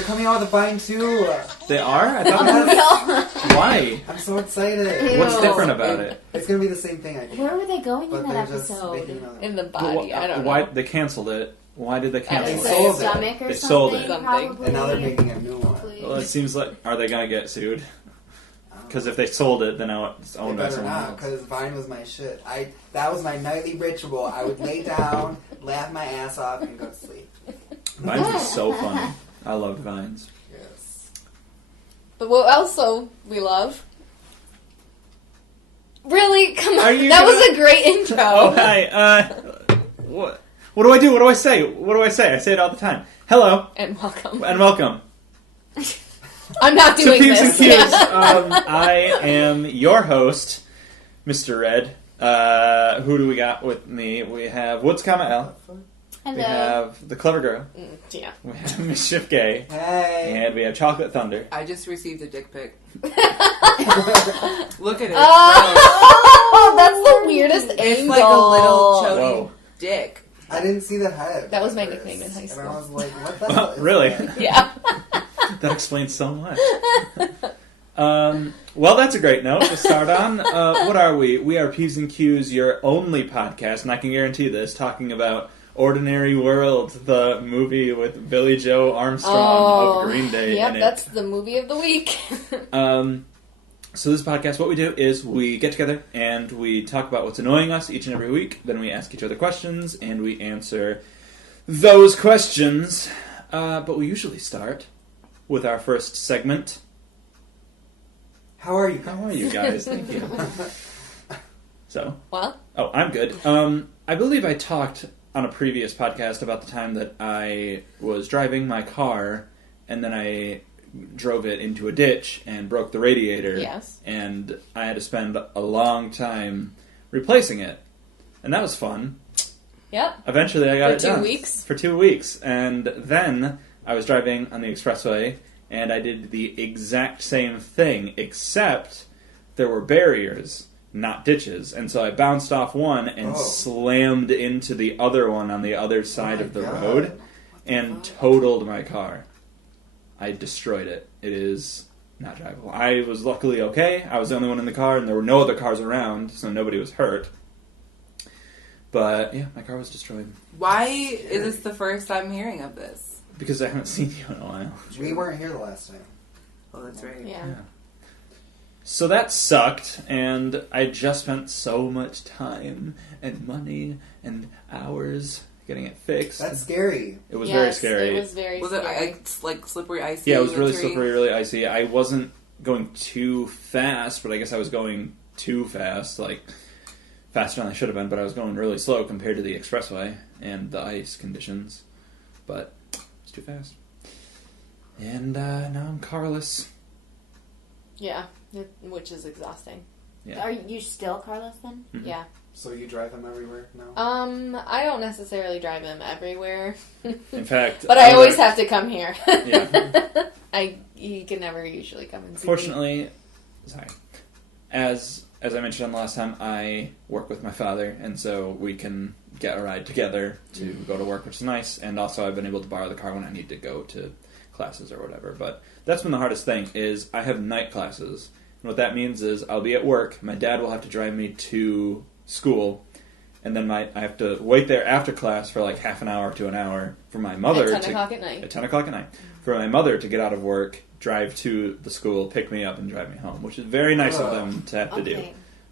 They're coming out with a Vine too. They are? I thought Why? I'm so excited. What's different about it? It's gonna be the same thing, I think. Where were they going in that episode? In the body, I don't know. Why they canceled it? Why did they cancel it? They sold it. Stomach or They sold it. Probably. And now they're making a new one. Well, it seems like... Are they going to get sued? Because if they sold it, then now it's owned by someone else. Because Vine was my shit. That was my nightly ritual. I would lay down, laugh my ass off, and go to sleep. Vines were so funny. I loved Vines. Yes. But what also we love... Really? Come on. That was a great intro. Oh, hi. What do I do? What do I say? What do I say? I say it all the time. Hello. And welcome. And welcome. I'm not doing Peeves and this. Qs. I am your host, Mr. Red. Who do we got with me? We have Woods, L. Hello. We have the Clever Girl. Yeah. We have Mischief Gay. Hey. And we have Chocolate Thunder. I just received a dick pic. Look at it. Oh, that's the weirdest It's angle. like a little chody Whoa. dick. I didn't see the head. That was my nickname in high school. And I was like, what the hell is Really? that? Yeah. That explains so much. Well, that's a great note to start on. What are we? We are Peeves and Qs, your only podcast, and I can guarantee this, talking about Ordinary World, the movie with Billy Joe Armstrong of Green Day Yep, in it. that's the movie of the week. So this podcast, what we do is we get together and we talk about what's annoying us each and every week. Then we ask each other questions and we answer those questions. But we usually start with our first segment. How are you? How are you guys? Thank you. So. Well? Oh, I'm good. I believe I talked on a previous podcast about the time that I was driving my car and then I drove it into a ditch and broke the radiator. Yes. And I had to spend a long time replacing it. And that was fun. Yep. Eventually I got it done. For 2 weeks? For 2 weeks. And then I was driving on the expressway and I did the exact same thing, except there were barriers, not ditches. And so I bounced off one and slammed into the other one on the other side of the road and totaled my car. I destroyed it. It is not drivable. I was luckily okay. I was the only one in the car, and there were no other cars around, so nobody was hurt. But, yeah, my car was destroyed. Why is this the first time hearing of this? Because I haven't seen you in a while. We weren't here the last time. Oh, that's right. Yeah. So that sucked, and I just spent so much time and money and hours getting it fixed. That's scary. It was very scary. It was very Was scary. it like slippery, icy? Yeah, it was really wintry? slippery, really icy. I wasn't going too fast, but I guess I was going too fast, like faster than I should have been, but I was going really slow compared to the expressway and the ice conditions. But it's too fast. And now I'm carless. Yeah, which is exhausting. Yeah. Are you still carless then? Mm-hmm. Yeah. So you drive them everywhere now? I don't necessarily drive him everywhere. In fact... But I always have to come here. Yeah. He can never usually come and see Fortunately, sorry. As I mentioned on the last time, I work with my father, and so we can get a ride together to go to work, which is nice. And also, I've been able to borrow the car when I need to go to classes or whatever. But that's been the hardest thing, is I have night classes. And what that means is I'll be at work, my dad will have to drive me to school, and then I have to wait there after class for like half an hour to an hour for my mother at 10 o'clock at night. At 10 o'clock at night. For my mother to get out of work, drive to the school, pick me up, and drive me home, which is very nice of them to have to do.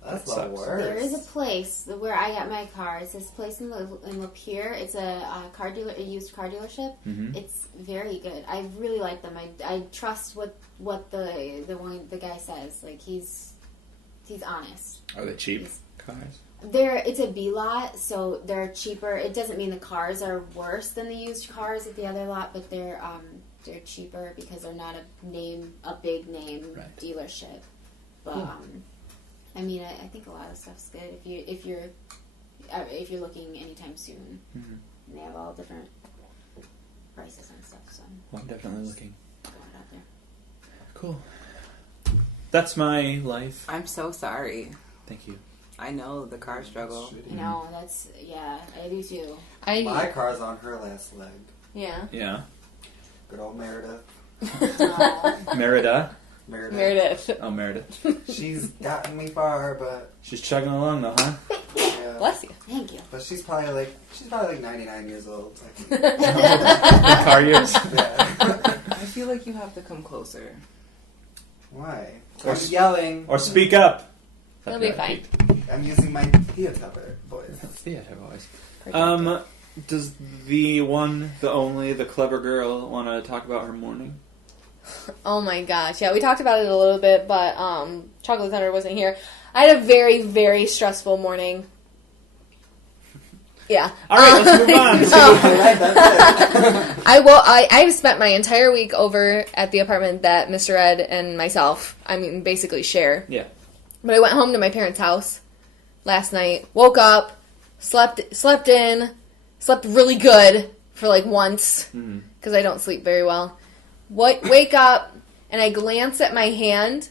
That's That the sucks. worst. There is a place where I got my car. It's this place in Lapeer. It's a used car dealership. Mm-hmm. It's very good. I really like them. I trust what the guy says. Like he's honest. Are they cheap cars? It's a B lot, so they're cheaper. It doesn't mean the cars are worse than the used cars at the other lot, but they're cheaper because they're not a big name dealership. But I mean, I think a lot of stuff's good if you're looking anytime soon. Mm-hmm. And they have all different prices and stuff. So Well, I'm definitely looking. throw it out there. Cool. That's my life. I'm so sorry. Thank you. I know the car struggle. You know, I do too. My car's on her last leg. Yeah. Yeah. Good old Meredith. Merida. Meredith. Oh, Meredith. She's gotten me far, but She's chugging along though, huh? yeah. Bless you. Thank you. But she's probably like 99 years old. In car years. Yeah. I feel like you have to come closer. Why? Or I'm s- yelling. Or speak up. You'll be fine. I'm using my theater voice. Theater voice. Does the one, the only, the clever girl want to talk about her morning? Oh my gosh. Yeah, we talked about it a little bit, but Chocolate Thunder wasn't here. I had a very, very stressful morning. Yeah. All right, let's move on. Alright, that's it. I've spent my entire week over at the apartment that Mr. Ed and myself, basically share. Yeah. But I went home to my parents' house last night, woke up, slept really good for like once, because I don't sleep very well. Wake up, and I glance at my hand,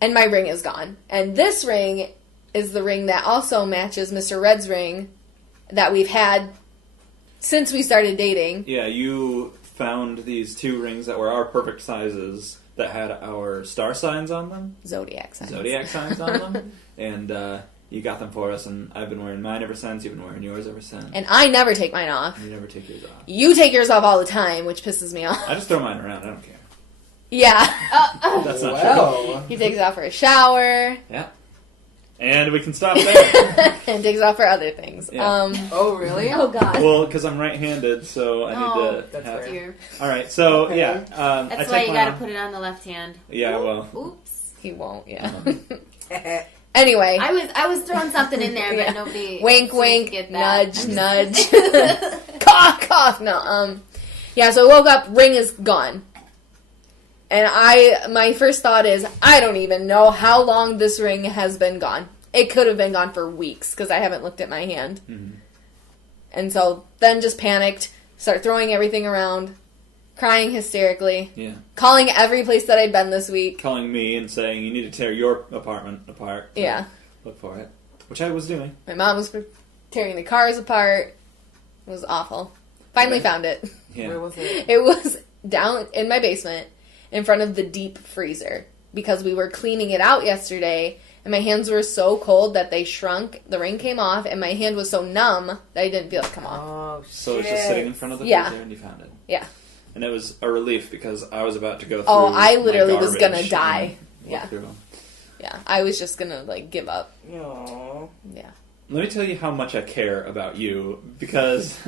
and my ring is gone. And this ring is the ring that also matches Mr. Red's ring that we've had since we started dating. Yeah, you found these two rings that were our perfect sizes that had our star signs on them. Zodiac signs. On them. And you got them for us, and I've been wearing mine ever since. You've been wearing yours ever since. And I never take mine off. You never take yours off. You take yours off all the time, which pisses me off. I just throw mine around. I don't care. Yeah. That's not Well, He takes it off for a shower. true. Yeah. And we can stop there. And takes it off for other things. Yeah. Oh, really? Oh God. Well, because I'm right-handed, so I need to that's have... fair. Dear. All right, so, Okay. yeah. I That's take why you mine gotta off. put it on the left hand. Yeah, well... Oops. He won't, yeah. Uh-huh. Anyway. I was throwing something in there, but Yeah. nobody. Wink, seemed to wink, get that. nudge. Cough, cough. No, yeah, so I woke up, ring is gone. And my first thought is, I don't even know how long this ring has been gone. It could have been gone for weeks, because I haven't looked at my hand. Mm-hmm. And so, then just panicked, start throwing everything around, crying hysterically, Yeah. calling every place that I'd been this week. Calling me and saying, you need to tear your apartment apart. to Yeah. Look for it. Which I was doing. My mom was tearing the cars apart. It was awful. Finally Okay. found it. Yeah. Where was it? It was down in my basement in front of the deep freezer because we were cleaning it out yesterday and my hands were so cold that they shrunk. The ring came off and my hand was so numb that I didn't feel it come off. Oh, So it's just sitting in front of the Yeah. freezer and you found it. Yeah. And it was a relief because I was about to go through Oh, I literally my was gonna garbage die. and look Yeah. through 'em. Yeah. I was just gonna, give up. no. Yeah. Let me tell you how much I care about you because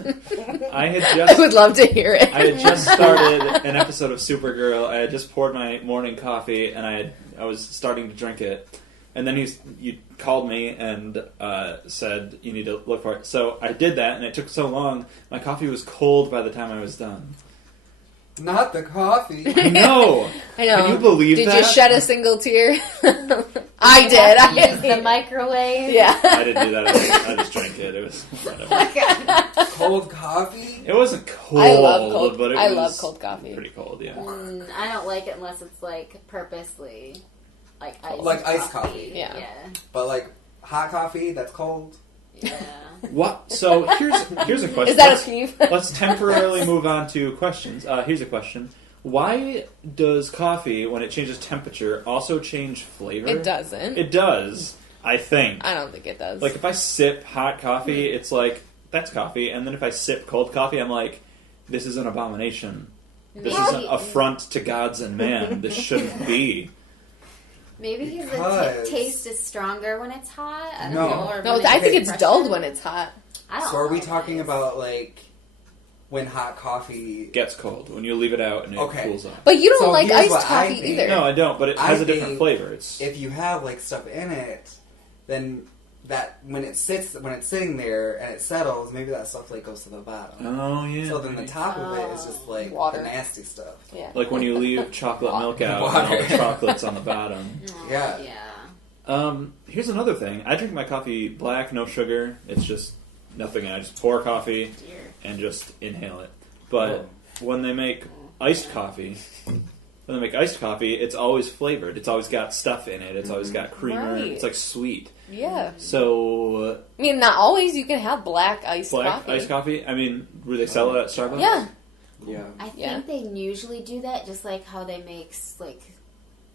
I had I just would love to hear it. I had just started an episode of Supergirl. I had just poured my morning coffee and I was starting to drink it. And then you called me and said you need to look for it. So I did that, and it took so long. My coffee was cold by the time I was done. not the coffee. I know. I know. Can you believe Did that? you shed a single tear? I You did. have to I use the microwave. Yeah. I didn't do that. I just drank it. It was whatever. Cold coffee? It wasn't cold, I love cold. but it I was love cold coffee. pretty cold. Yeah. I don't like it unless it's purposely iced Like iced coffee. Yeah. But like hot coffee that's cold? Yeah. What? So here's a question. Is that a peeve? Let's temporarily move on to questions. Here's a question. Why does coffee, when it changes temperature, also change flavor? It doesn't. It does, I think. I don't think it does. Like, if I sip hot coffee, it's like, that's coffee. And then if I sip cold coffee, I'm like, this is an abomination. This is an affront to gods and man. This shouldn't be. Maybe because Because- the taste is stronger when it's hot. I don't No. know. Or no, when I think it's fresh. dulled when it's hot. I don't So are we know. talking about like when hot coffee Gets cold. When you leave it out and it Okay. cools off. But you don't So like here's iced what I coffee think. either. No, I don't, but it has I a different think flavor. It's if you have like stuff in it, then that when it's sitting there and it settles, maybe that stuff like goes to the bottom. Oh, yeah. So then the top of it is just like Water. the nasty stuff. Yeah. Like when you leave chocolate milk out and all Water. the chocolate's on the bottom. Oh, Yeah. Yeah. Here's another thing. I drink my coffee black, no sugar. It's just nothing. I just pour coffee Dear. and just inhale it. But when they make iced coffee, it's always flavored. It's always got stuff in it. It's always got creamer. Right. It's like sweet. Yeah. So I mean, not always. You can have black iced black coffee. iced coffee. I mean, do they sell it at Starbucks? Yeah. Yeah. I think Yeah. they usually do that, just like how they make like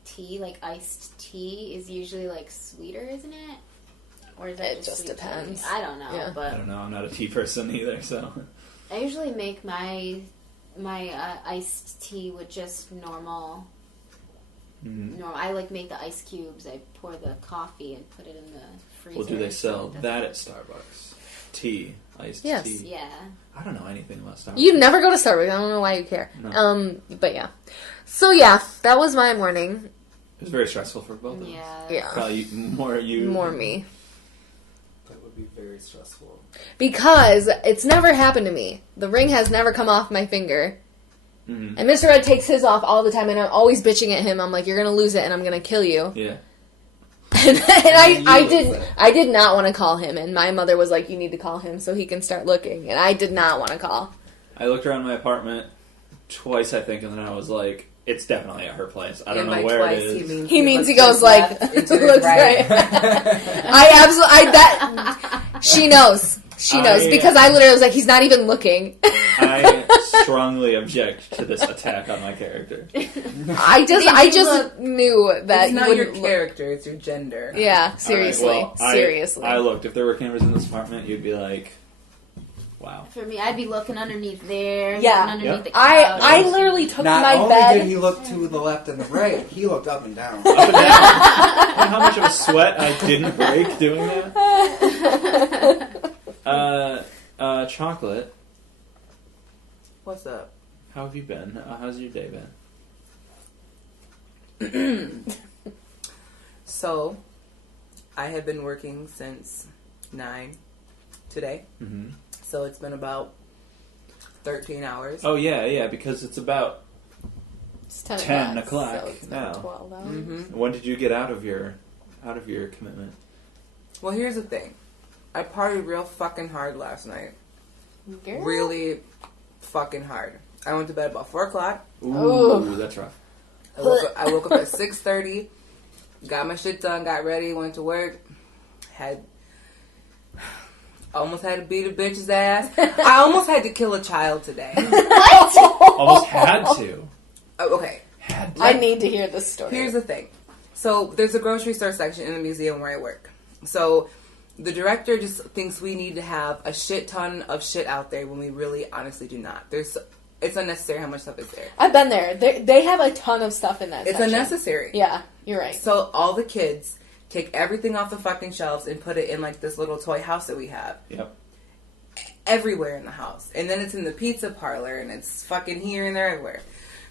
tea, like iced tea is usually like sweeter, isn't it? Or is that It just sweet tea? depends. I don't know, Yeah. I but don't know. I'm not a tea person either, so. I usually make my iced tea with just normal. Mhm. No, I like make the ice cubes. I pour the coffee and put it in the freezer. Well, do they sell so it that at Starbucks? Tea, iced Yes. tea. Yeah. I don't know anything about Starbucks. You never go to Starbucks. I don't know why you care. No. But yeah. So yeah, that was my morning. It was very stressful for both of us. Yeah. Yeah. Probably more you. More me. That would be very stressful. Because it's never happened to me. The ring has never come off my finger. Mhm. And Mr. Red takes his off all the time, and I'm always bitching at him. I'm like, you're going to lose it, and I'm going to kill you. Yeah. And then you I lose did. it. I did not want to call him, and my mother was like, "You need to call him so he can start looking." And I did not want to call. I looked around my apartment twice, I think, and then I was like, it's definitely at her place. I don't And know by where twice, it is. He means he looks goes to like, his left, into his looks right. That she knows. She knows because I literally was like, he's not even looking. I strongly object to this attack on my character. I just knew that It's you not your wouldn't look. character, it's your gender. Yeah, seriously, All right, well, seriously. I looked. If there were cameras in this apartment, you'd be like, wow. For me, I'd be looking underneath there. Yeah. Looking underneath Yep. the couch. I literally took Not my only bed. did he look to the left and the right, he looked up and down. Up and down. You know how much of a sweat I didn't break doing that? Chocolate, What's up? how have you been? How's your day been? So, I have been working since 9 today. Mm-hmm. So it's been about 13 hours. Oh, yeah, because it's about... It's 10 o'clock so it's now. about 12 hours. Mm-hmm. When did you get out of your commitment? Well, here's the thing. I partied real fucking hard last night. Girl. Really fucking hard. I went to bed about 4 o'clock. Ooh, that's rough. I woke up at 6:30. Got my shit done. Got ready. Went to work. Almost had to beat a bitch's ass. I almost had to kill a child today. Almost had to. Okay. Had to. I need to hear this story. Here's the thing. So there's a grocery store section in the museum where I work. So the director just thinks we need to have a shit ton of shit out there when we really honestly do not. It's unnecessary how much stuff is there. I've been there. They have a ton of stuff in that It's section. unnecessary. Yeah, you're right. So all the kids take everything off the fucking shelves and put it in like this little toy house that we have. Yep. Everywhere in the house. And then it's in the pizza parlor and it's fucking here and there everywhere.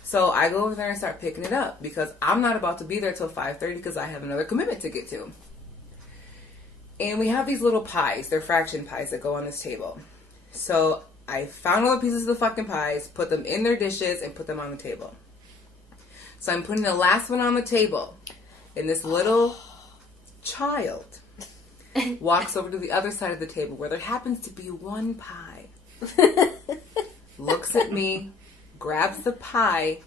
So I go over there and start picking it up because I'm not about to be there till 5:30 because I have another commitment to get to. And we have these little pies. They're fraction pies that go on this table. So I found all the pieces of the fucking pies, put them in their dishes, and put them on the table. So I'm putting the last one on the table. And this little child walks over to the other side of the table where there happens to be one pie. Looks at me, grabs the pie,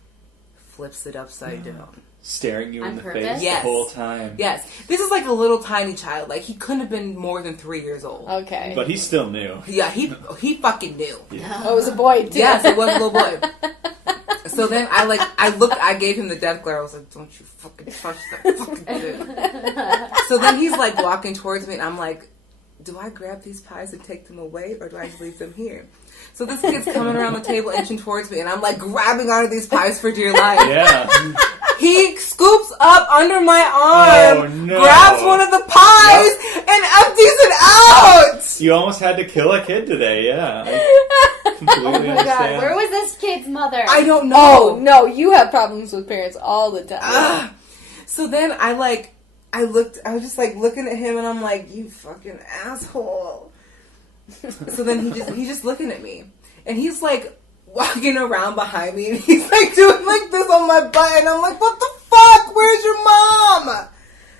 flips it upside down. Staring you On in the purpose? face Yes. the whole time. Yes, this is like a little tiny child. Like he couldn't have been more than 3 years old. Okay. But he still knew. Yeah, he fucking knew. Oh, it was a boy, too. Yes, it was a little boy. So then I gave him the death glare. I was like, don't you fucking touch that fucking kid. So then he's like walking towards me and I'm like, do I grab these pies and take them away or do I just leave them here? So this kid's coming around the table inching towards me and I'm like grabbing onto these pies for dear life. Yeah. He scoops up under my arm, Oh, no. grabs one of the pies, and empties it out! You almost had to kill a kid today, yeah. I completely Oh my god, understand. where was this kid's mother? I don't Oh, know. no, you have problems with parents all the time. Ugh. So then I was just like looking at him and I'm like, you fucking asshole. So then he's just looking at me. And he's like walking around behind me and he's like doing like this on my butt and I'm like, what the fuck? Where's your mom?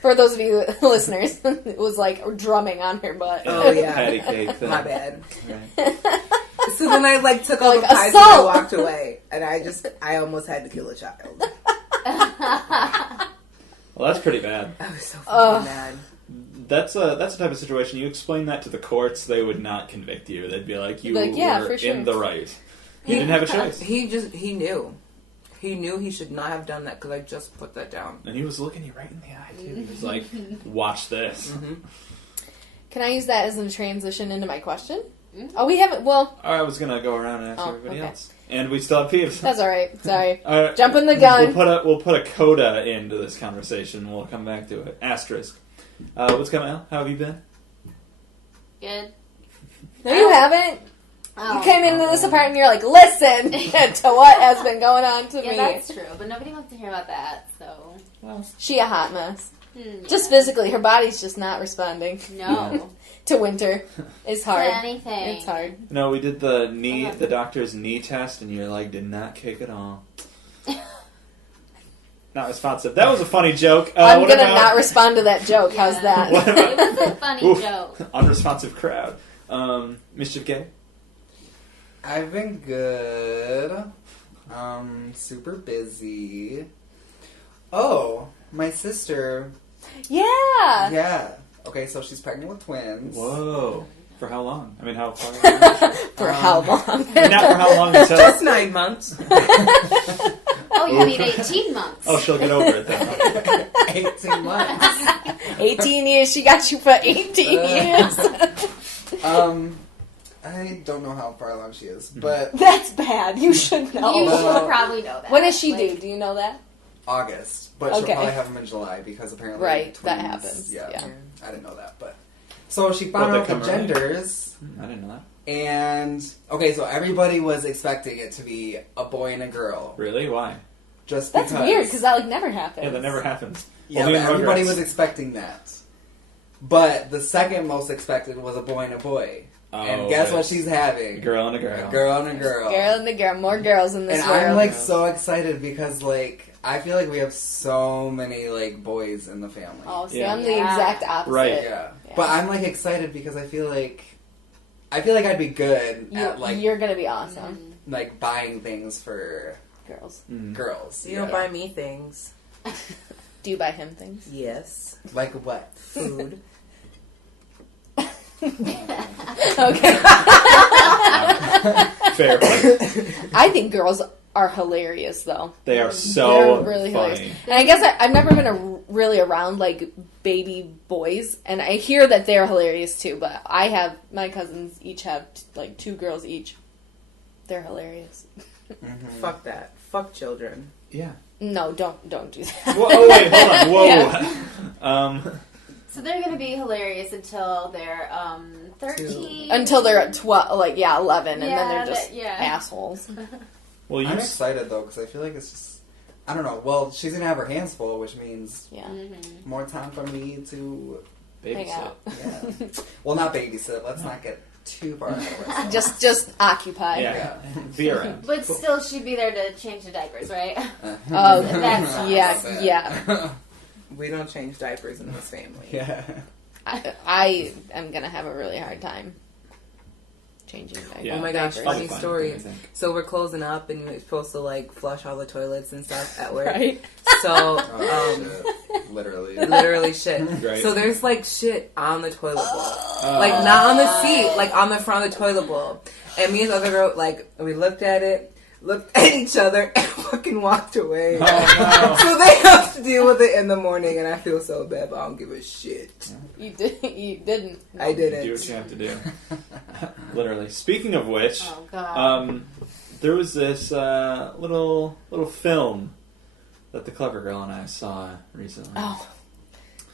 For those of you listeners, it was like drumming on her butt. Oh yeah. Patty cake thing. My bad. Right. So then I like took all Like, the pies assault! and I walked away. And I almost had to kill a child. Well, that's pretty bad. I was so fucking mad. That's a type of situation. You explain that to the courts, they would not convict you. They'd be like, you Like, yeah, were for sure. in the right. He didn't have a choice. He knew. He knew he should not have done that because I just put that down. And he was looking you right in the eye, too. He was like, watch this. Mm-hmm. Can I use that as a transition into my question? Mm-hmm. Oh, we haven't. Well, I was going to go around and ask everybody okay. else. And we still have Peeves. That's all right. Sorry. Right. Jumping the gun. We'll put a coda into this conversation. We'll come back to it. Asterisk. What's going on? How have you been? Good. No, you haven't. Oh. You came into this apartment and you're like, listen to what has been going on to Yeah, me. that's true. But nobody wants to hear about that, so. Well, She a hot mess. Yeah. Just physically, her body's just not responding No. to winter. It's hard. To anything. It's hard. no, we did the doctor's knee test, and your leg did not kick at all. Not responsive. That was a funny joke. I'm gonna not respond to that joke. Yeah. How's that? What about- It was a funny Oof. joke. Unresponsive crowd. Mischief Gay? I've been good. Super busy. Oh, my sister. Yeah. Yeah. Okay, so she's pregnant with twins. Whoa. For how long? I mean, how far? For how long? I mean, not for how long until... Just 9 months. Oh, you mean 18 months. Oh, she'll get over it then. 18 months. 18 years. She got you for 18 years. I don't know how far along she is, but That's bad. You should know. You Oh. should probably know that. When is she Like, due? Do you know that? August. But she'll Okay. probably have them in July because apparently Right, twins, that happens. Yeah, Yeah. I didn't know that, but so she found What, out they the come early? genders, I didn't know that. and okay, so everybody was expecting it to be a boy and a girl, Really? Why? just That's because. weird because that like never happens. Yeah, that never happens. Yeah, Only but in everybody Rugrats. was expecting that. But the second most expected was a boy and a boy. Oh, And guess what it's she's having? A girl and a girl. A girl and a girl. Girl and the girl, more girls in this And world. I'm like so excited because like I feel like we have so many like boys in the family. oh, see, Yeah. I'm the Yeah. exact opposite. Right. Yeah. Yeah. But I'm like excited because I feel like I'd be good at like You're gonna be awesome, like buying things for girls. Mm. girls. You don't buy me things. Do you buy him things? Yes. like what? Food. Okay. Fair point. I think girls are hilarious, though. They are so They're really funny. hilarious. And I guess I've never been really around like baby boys, and I hear that they're hilarious too. But my cousins each have like 2 girls each. They're hilarious. Fuck that. Fuck children. Yeah. No, don't do that. Whoa, oh, wait, hold on. Whoa. Yeah. So they're going to be hilarious until they're 13. Until they're at 12, 11, and then Yeah, they're just yeah. assholes. Well, I'm excited though because I feel like it's just I don't know. Well, she's gonna have her hands full, which means Yeah. Mm-hmm. more time for me to Hang babysit. out. yeah. Well, not babysit. Let's not get too far ahead of ourselves. Just occupy. Yeah. Be around. But still, she'd be there to change the diapers, right? Oh, That's yeah, yeah. We don't change diapers in this family. Yeah. I am gonna have a really hard time changing diapers. Yeah. Oh my gosh, Diapers. I'll be funny fine, story. I think. So we're closing up and we're supposed to like flush all the toilets and stuff at work. Right? So, Oh, shit. Literally. literally shit. Right. So there's like shit on the toilet bowl. Oh. Like not on the seat, like on the front of the toilet bowl. And me and the other girl, like, we looked at it, looked at each other, and fucking walked away. Oh, So they have to deal with it in the morning, and I feel so bad, but I don't give a shit. You didn't. I no. Do what didn't. you have to do. Literally. Speaking of which, Oh, God. there was this little film that the clever girl and I saw recently. Oh.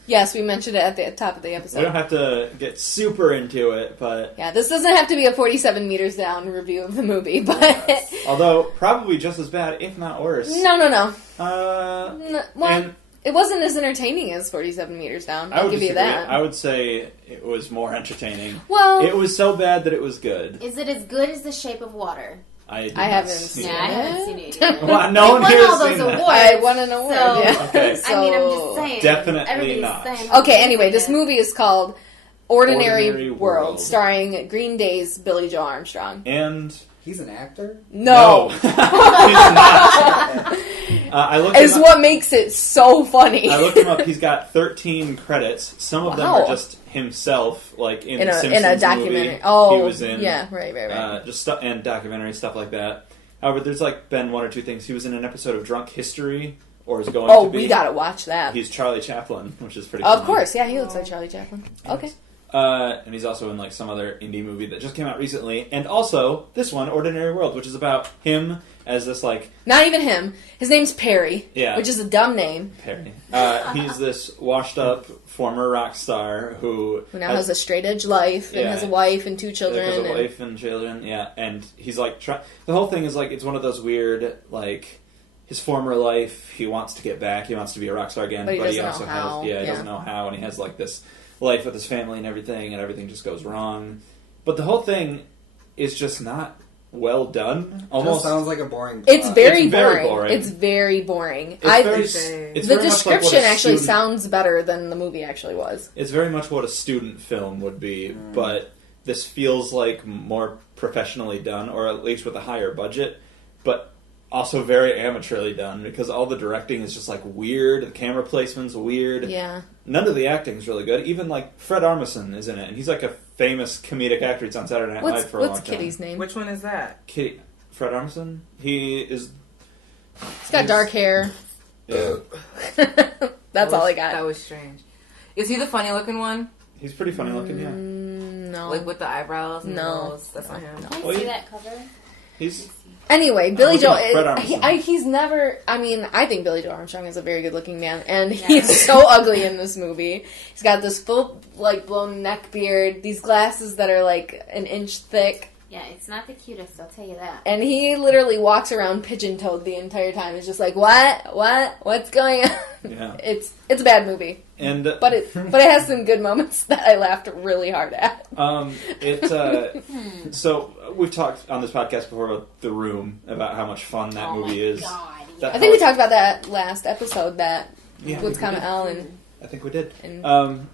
Yes, we mentioned it at the top of the episode. We don't have to get super into it, but Yeah, this doesn't have to be a 47 meters down review of the movie, but although probably just as bad, if not worse. no. Well, And it wasn't as entertaining as 47 meters down. I I'll would give you disagree. that. I would say it was more entertaining. Well, It was so bad that it was good. Is it as good as The Shape of Water? I haven't see seen Yeah, it. I haven't seen it either. Well, no one It won here has all those seen that. awards. I won an award. So- Yeah. Okay. I mean, I'm just saying. Definitely Everybody's not. saying Okay, anyway, this movie is called Ordinary, Ordinary World, World. starring Green Day's Billy Joe Armstrong. And He's an actor? No. he's not. I looked Is him up. what makes it so funny. I looked him up. He's got 13 credits. Some of them Wow. are just himself, like in in the a Simpsons documentary. movie. Oh, he was in. yeah, right. Just and documentary stuff like that. However, there's like been one or two things. He was in an episode of Drunk History, or is going to be. We gotta watch that. He's Charlie Chaplin, which is pretty. Of funny. course, yeah, he looks like Charlie Chaplin. Okay. And he's also in like some other indie movie that just came out recently, and also this one, Ordinary World, which is about him as this like Not even him. His name's Perry. Yeah. Which is a dumb name. Perry. He's this washed up former rock star who now has a straight edge life and has a wife and 2 children. Has a wife and children, yeah. And he's like the whole thing is like it's one of those weird like his former life. He wants to get back. He wants to be a rock star again, but he also know how. has he doesn't know how, and he has like this life with his family and everything just goes wrong. But the whole thing is just not well done. Almost just sounds like a boring plot. It's very boring. boring. It's very boring. It's the very description actually student, sounds better than the movie actually was. It's very much what a student film would be, but this feels like more professionally done, or at least with a higher budget, but also very amateurly done, because all the directing is just like weird, the camera placement's weird. Yeah. None of the acting's really good. Even like Fred Armisen is in it, and he's like a famous comedic actor. He's on Saturday Night Live for a long time. What's Kitty's name? Which one is that? Kitty. Fred Armisen? He's got dark hair. Yeah. That's all I got. That was strange. Is he the funny looking one? He's pretty funny looking, yeah. No. Like with the eyebrows and No. the nose? That's not him. Can I see that cover? He's Anyway, Billy Joel. Fred Armisen. He's never. I mean, I think Billy Joel Armstrong is a very good-looking man, and he's so ugly in this movie. He's got this full, like, blown neck beard, these glasses that are like an inch thick. Yeah, it's not the cutest, I'll tell you that. And he literally walks around pigeon-toed the entire time. It's just like, what's going on? Yeah. It's a bad movie, and but it has some good moments that I laughed really hard at. So we've talked on this podcast before about The Room, about how much fun that movie is. God, I think we talked about that last episode. That What's Common Ellen. I think we did. And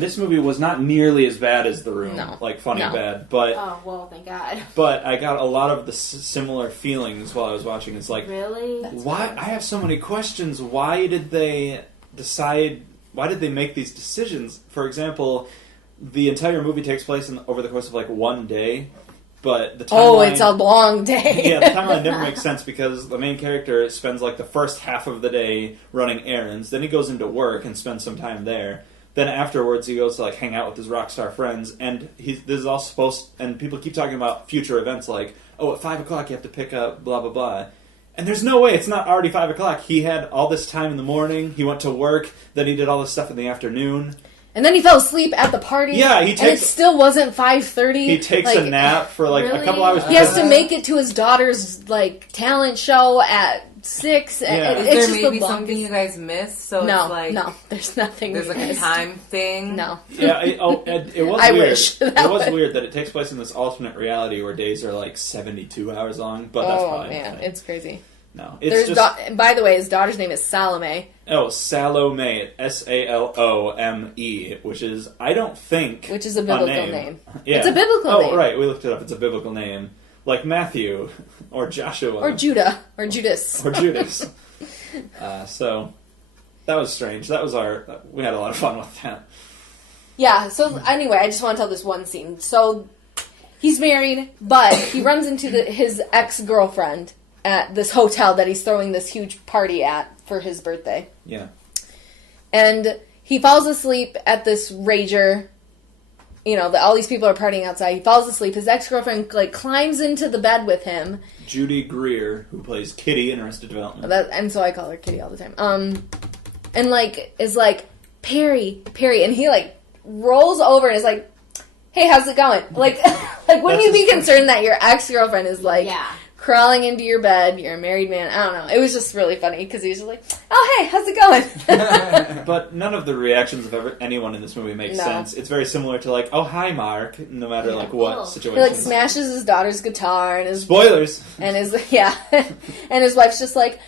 this movie was not nearly as bad as The Room, like funny bad. But oh well, thank God. But I got a lot of the similar feelings while I was watching. It's like, really, why? I have so many questions. Why did they decide? Why did they make these decisions? For example, the entire movie takes place over the course of like one day. But the timeline, it's a long day. Yeah, the timeline never makes sense, because the main character spends like the first half of the day running errands. Then he goes into work and spends some time there. Then afterwards he goes to like hang out with his rock star friends. And this is all supposed. And people keep talking about future events like, oh, at 5 o'clock you have to pick up blah blah blah. And there's no way it's not already 5 o'clock. He had all this time in the morning. He went to work. Then he did all this stuff in the afternoon. And then he fell asleep at the party. Yeah, and it still wasn't 5:30. He takes a nap for like a couple hours. He has to make it to his daughter's like talent show at 6. Yeah. Is there maybe something you guys missed? So no, it's like, no, there's nothing. There's like a time thing. No. Yeah, it was I weird. wish it was weird that it takes place in this alternate reality where days are like 72 hours long. But that's probably man, it's crazy. No, it's by the way, his daughter's name is Salome. Oh, Salome, Salome, which is I don't think which is a biblical name. Yeah. It's a biblical name. Oh, right, we looked it up. It's a biblical name, like Matthew or Joshua or Judah or Judas or Judas. So that was strange. We had a lot of fun with that. Yeah. So anyway, I just want to tell this one scene. So he's married, but he runs into his ex-girlfriend at this hotel that he's throwing this huge party at for his birthday. Yeah. And he falls asleep at this rager. You know, all these people are partying outside. He falls asleep. His ex-girlfriend like climbs into the bed with him. Judy Greer, who plays Kitty in Arrested Development. And so I call her Kitty all the time. And like is like, Perry, and he like rolls over and is like, hey, how's it going? Like wouldn't you be concerned that your ex-girlfriend is like crawling into your bed? You're a married man. I don't know. It was just really funny because he was just like, oh, hey, how's it going? But none of the reactions of anyone in this movie make sense. It's very similar to like, oh, hi, Mark, no matter like what situation. He like smashes his daughter's guitar and his spoilers. And his and his wife's just like,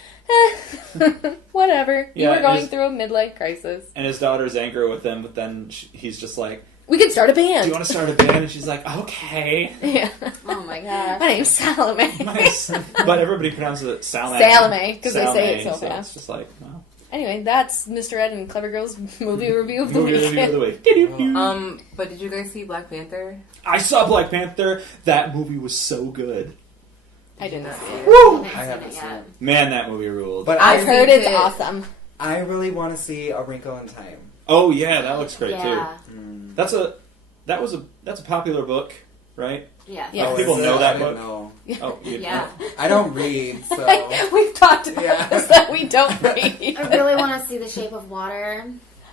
whatever. You were going through a midlife crisis. And his daughter's angry with him, but then he's just like, we could start a band. Do you want to start a band? And she's like, okay. Yeah. Oh my god. My name's Salome. Nice. But everybody pronounces it Salome. Salome, because they say it so fast. It's just like, well. Anyway, that's Mr. Ed and Clever Girl's movie review of the Movie weekend. review of the week. But did you guys see Black Panther? I saw Black Panther. That movie was so good. I did not see it. Woo! I haven't seen it. Man, that movie ruled. But I've heard seen it's it. awesome. I really want to see A Wrinkle in Time. Oh yeah, that looks great Yeah. too. That's a popular book, right? Yeah. Yeah. Oh, people is know it? that I book. didn't know. Oh, you Yeah. I don't read, so We've talked about Yeah. this that we don't read. I really want to see The Shape of Water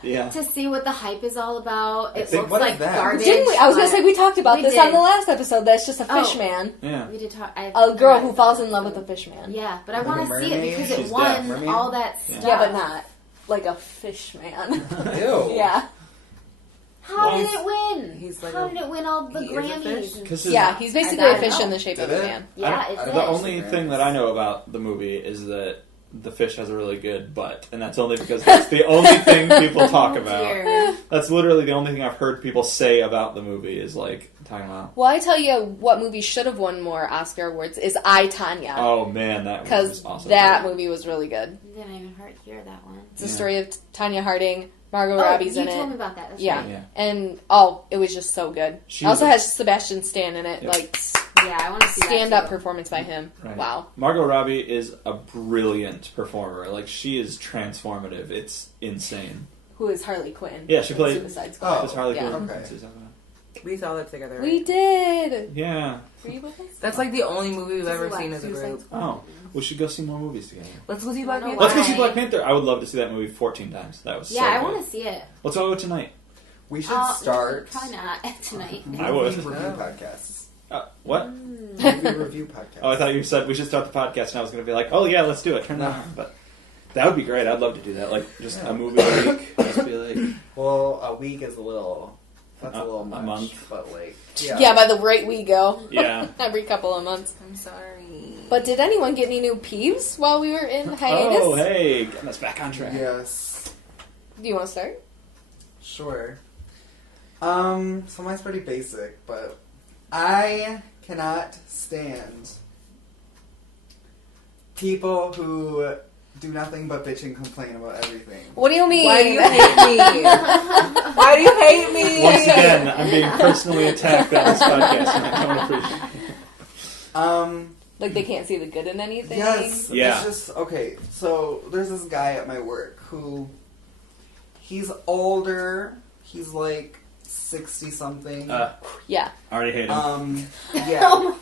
Yeah. to see what the hype is all about. It think- looks what is like that? garbage. Didn't we? I was gonna but say we talked about We this did. on the last episode. That's just a Oh. fish man, Yeah. We did talk. a girl who falls in love with a fish man. Yeah, but I Like want a to see it mermaid? because it She's won deaf. Mermaid? all that Yeah. stuff. Yeah, but not like a fish man. Ew. Yeah, How did He's- it win? he's like How a- did it win all the he is a Grammys? fish? and- Because yeah. He's basically I a fish know. in the shape of Did a it? man. Yeah, it's I The it. only thing that I know about the movie is that the fish has a really good butt, and that's only because that's the only thing people talk about. Dear. That's literally the only thing I've heard people say about the movie is like talking about. Well, I tell you what movie should have won more Oscar awards is I, Tanya. Oh man, that movie Because was awesome. that movie was really good. Didn't even hear that one. It's the Yeah. story of Tanya Harding. Margot Oh, Robbie's you in told it. me about that. That's Yeah. right. Yeah. And, it was just so good. She It also was- has Sebastian Stan in it. Yep. Like, Yeah, I want to see that stand-up too. performance by him. Right. Wow. Margot Robbie is a brilliant performer. Like she is transformative. It's insane. Who is Harley Quinn? Yeah, she in played- Suicide Squad. Oh, It's Harley yeah. Quinn. Okay. It's his own- We saw that together. Right? We did. Yeah. Were you with us? That's like the only movie we've This ever is what, seen as a Suicide group. Squad? Oh, we should go see more movies together. Let's go see Black I don't Panther. know Let's go see Why? Black Panther. I would love to see that movie 14 times. That was Yeah, so I good. want to see it. Let's all go tonight. We should start Probably not tonight. I would. movie review podcasts. What? Movie review podcasts. Oh, I thought you said we should start the podcast, and I was going to be like, oh yeah, let's do it. Turn it on. But that would be great. I'd love to do that. Like just a movie a week. Just be like, Well, a week is a little. That's a little A much. month. But like, Yeah, by the rate we go. yeah. Every couple of months. I'm sorry. But did anyone get any new peeves while we were in hiatus? Oh hey, getting us back on track. Yes. Do you want to start? Sure. So mine's pretty basic, but I cannot stand people who do nothing but bitch and complain about everything. What do you mean? Why do you hate me? Why do you hate me? Once again, I'm being personally attacked on this podcast, and I don't appreciate it. Like they can't see the good in anything? Yes. Yeah. It's just, okay, so there's this guy at my work who, he's older, he's like 60-something. Yeah. I already hate him. Yeah. Oh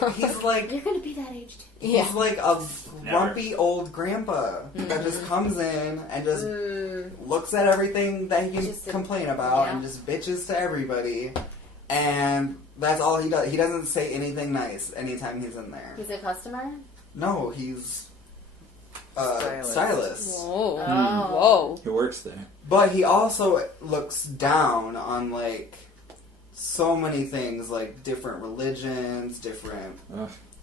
But he's like, You're gonna be that age too. Yeah. he's like a grumpy old grandpa that Mm-hmm. just comes in and just looks at everything that he can Just complain about yeah. and just bitches to everybody. And that's all he does. He doesn't say anything nice anytime he's in there. He's a customer. No, he's Stylist. stylist. Whoa. Oh. Whoa. He works there. But he also looks down on like so many things, like different religions, different.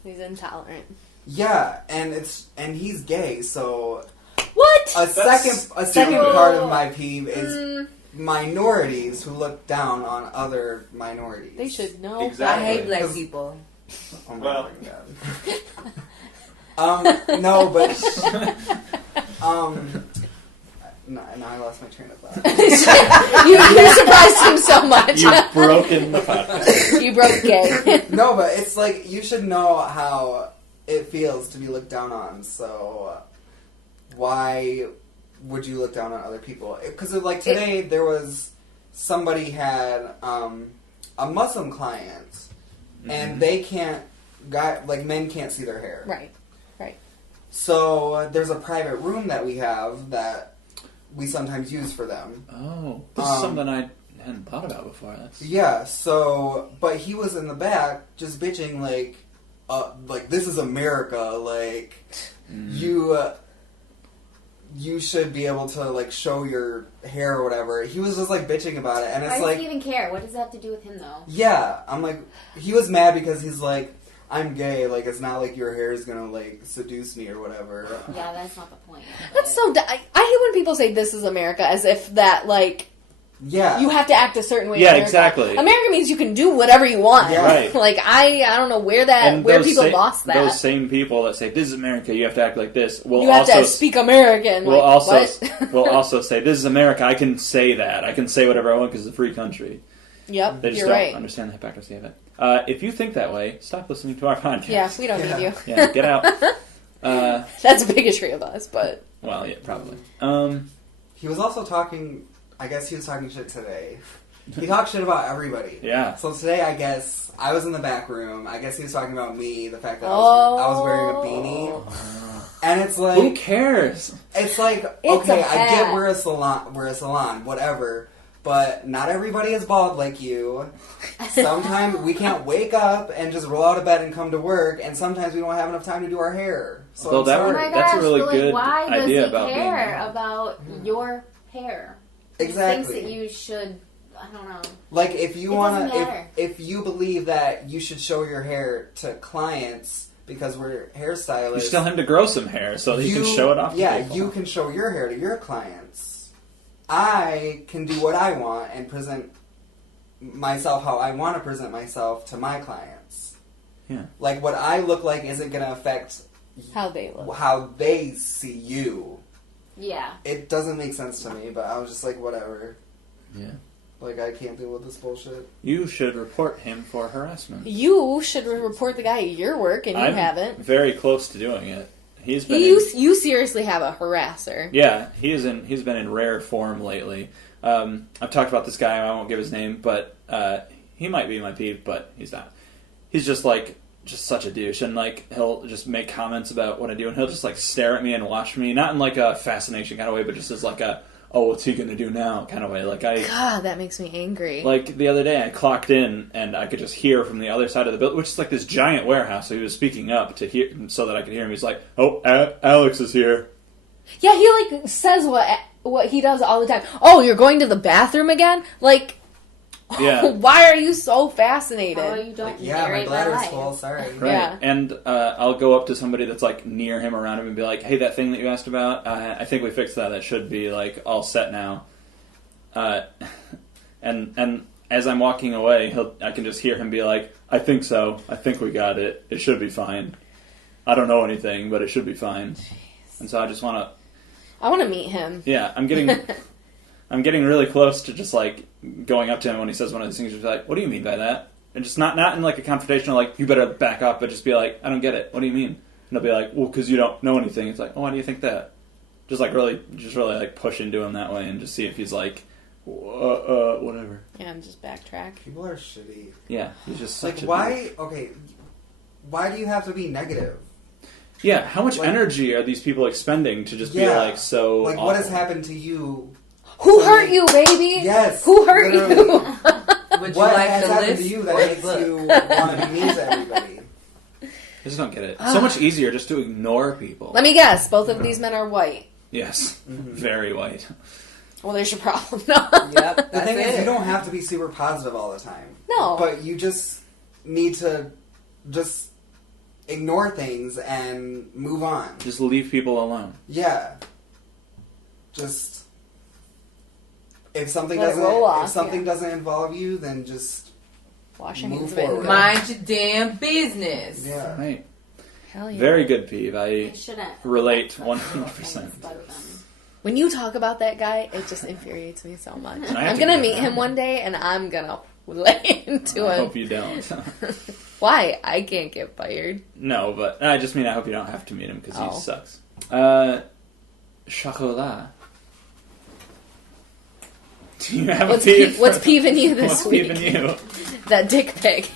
He's intolerant. Yeah, and he's gay, so What? a second stupid. part of my peeve is minorities who look down on other minorities. They should know. Exactly. I hate black Because- people. Oh my Well. god. No, but no, I lost my train of thought. you surprised him so much. You've broken the podcast. You broke gay. No, but it's like you should know how it feels to be looked down on. So why would you look down on other people? Because like today there was somebody had a Muslim client, and they can't men can't see their hair. Right. So there's a private room that we have that we sometimes use for them. Oh, this is something I hadn't thought about before. That's Yeah, so, but he was in the back just bitching like this is America, like, you should be able to, like, show your hair or whatever. He was just, like, bitching about it, and Why it's does like, he even care? What does that have to do with him, though? yeah, I'm like, he was mad because he's like, I'm gay, like, it's not like your hair is gonna, like, seduce me or whatever. Yeah, that's not the point. That's so. I hate when people say this is America as if that, like, Yeah. You have to act a certain way. Yeah, in America. exactly. America means you can do whatever you want. Yeah. Right. Like I don't know where people lost that. Those same people that say this is America, you have to act like this. Will You have also to speak American. Will like, also what? will also say this is America. I can say that. I can say whatever I want because it's a free country. Yep, They just you're don't right. understand the hypocrisy of it. If you think that way, stop listening to our podcast. Yeah, we don't need you. Yeah, get out. That's bigotry of us, but Well, yeah, probably. He was also talking. I guess he was talking shit today. He talked shit about everybody. Yeah. So today, I guess I was in the back room. I guess he was talking about me. The fact that I was wearing a beanie. And it's like, who cares? It's like, It's okay, a I get hat. we're a salon, whatever. But not everybody is bald like you. Sometimes we can't wake up and just roll out of bed and come to work, and sometimes we don't have enough time to do our hair. So Well, I'm that sorry. would- Oh my That's a gosh, really but, good why does idea he about being care there. about your hair? Exactly. He thinks that you should, I don't know. Like, if you It want doesn't to, matter. if you believe that you should show your hair to clients because we're hairstylists, You just tell him to grow some hair so that he can show it off to Yeah, people. you can show your hair to your clients. I can do what I want and present myself how I want to present myself to my clients. Yeah. Like, what I look like isn't going to affect how they look. how they see you. Yeah. It doesn't make sense to me, but I was just like, whatever. Yeah. Like, I can't deal with this bullshit. You should report him for harassment. You should report the guy at your work, and you I'm haven't. very close to doing it. He's been You seriously have a harasser. Yeah, he's been in rare form lately. I've talked about this guy. I won't give his name, but he might be my peeve, but he's not. He's just such a douche, and like he'll just make comments about what I do, and he'll just like stare at me and watch me, not in like a fascination kind of way, but just as like a what's he gonna do now kind of way. Like God, that makes me angry. Like the other day, I clocked in and I could just hear from the other side of the building, which is like this giant warehouse. So he was speaking up to hear, so that I could hear him. He's like, "Oh, Alex is here." Yeah, he like says what he does all the time. Oh, you're going to the bathroom again? Like, Yeah. why are you so fascinated? Oh, you don't Like, yeah, my narrate my bladder's life. full, sorry. Right. Yeah. And I'll go up to somebody that's like near him, around him, and be like, "Hey, that thing that you asked about, I think we fixed that. That should be like all set now." And as I'm walking away, I can just hear him be like, "I think so. I think we got it. It should be fine. I don't know anything, but it should be fine." Jeez. And so I just want to. I want to meet him. Yeah, I'm getting really close to just like going up to him when he says one of these things. Just like, "What do you mean by that?" And just not in like a confrontational like, "You better back up," but just be like, "I don't get it. What do you mean?" And he'll be like, "Well, because you don't know anything." It's like, "Oh, why do you think that?" Just really like push into him that way and just see if he's like, whatever. Yeah, and just backtrack. People are shitty. Yeah, he's just Like, such a why? douche. Okay, why do you have to be negative? Yeah, how much like- energy are these people expending to just be Yeah. like so? Like, awful? what has happened to you? Who So hurt they- you, baby? Yes, Who hurt literally. you? Would What you like has the happened list to you or that the makes book? you want to be mean to everybody? I just don't get it. It's so much easier just to ignore people. Let me guess. Both of these men are white. Yes, Mm-hmm. very white. Well, there's your problem. No. Yep. The That's thing it. is, you don't have to be super positive all the time. No. But you just need to just ignore things and move on. Just leave people alone. Yeah. Just if something Let it roll off, if something yeah. doesn't involve you, then just Wash your Move hands of it. forward. Mind your damn business. yeah. Right. Hell yeah. Very good peeve. I I shouldn't relate affect 100%. things about them. When you talk about that guy, it just infuriates me so much. I have I'm to gonna get meet that. him one day, and I'm gonna lay into I him. hope you don't. Why? I can't get fired. No, but I just mean I hope you don't have to meet him because Oh. he sucks. Chocolat. Do you have What's a peeve? what's peeving you this What's week? peeving you? That dick pic.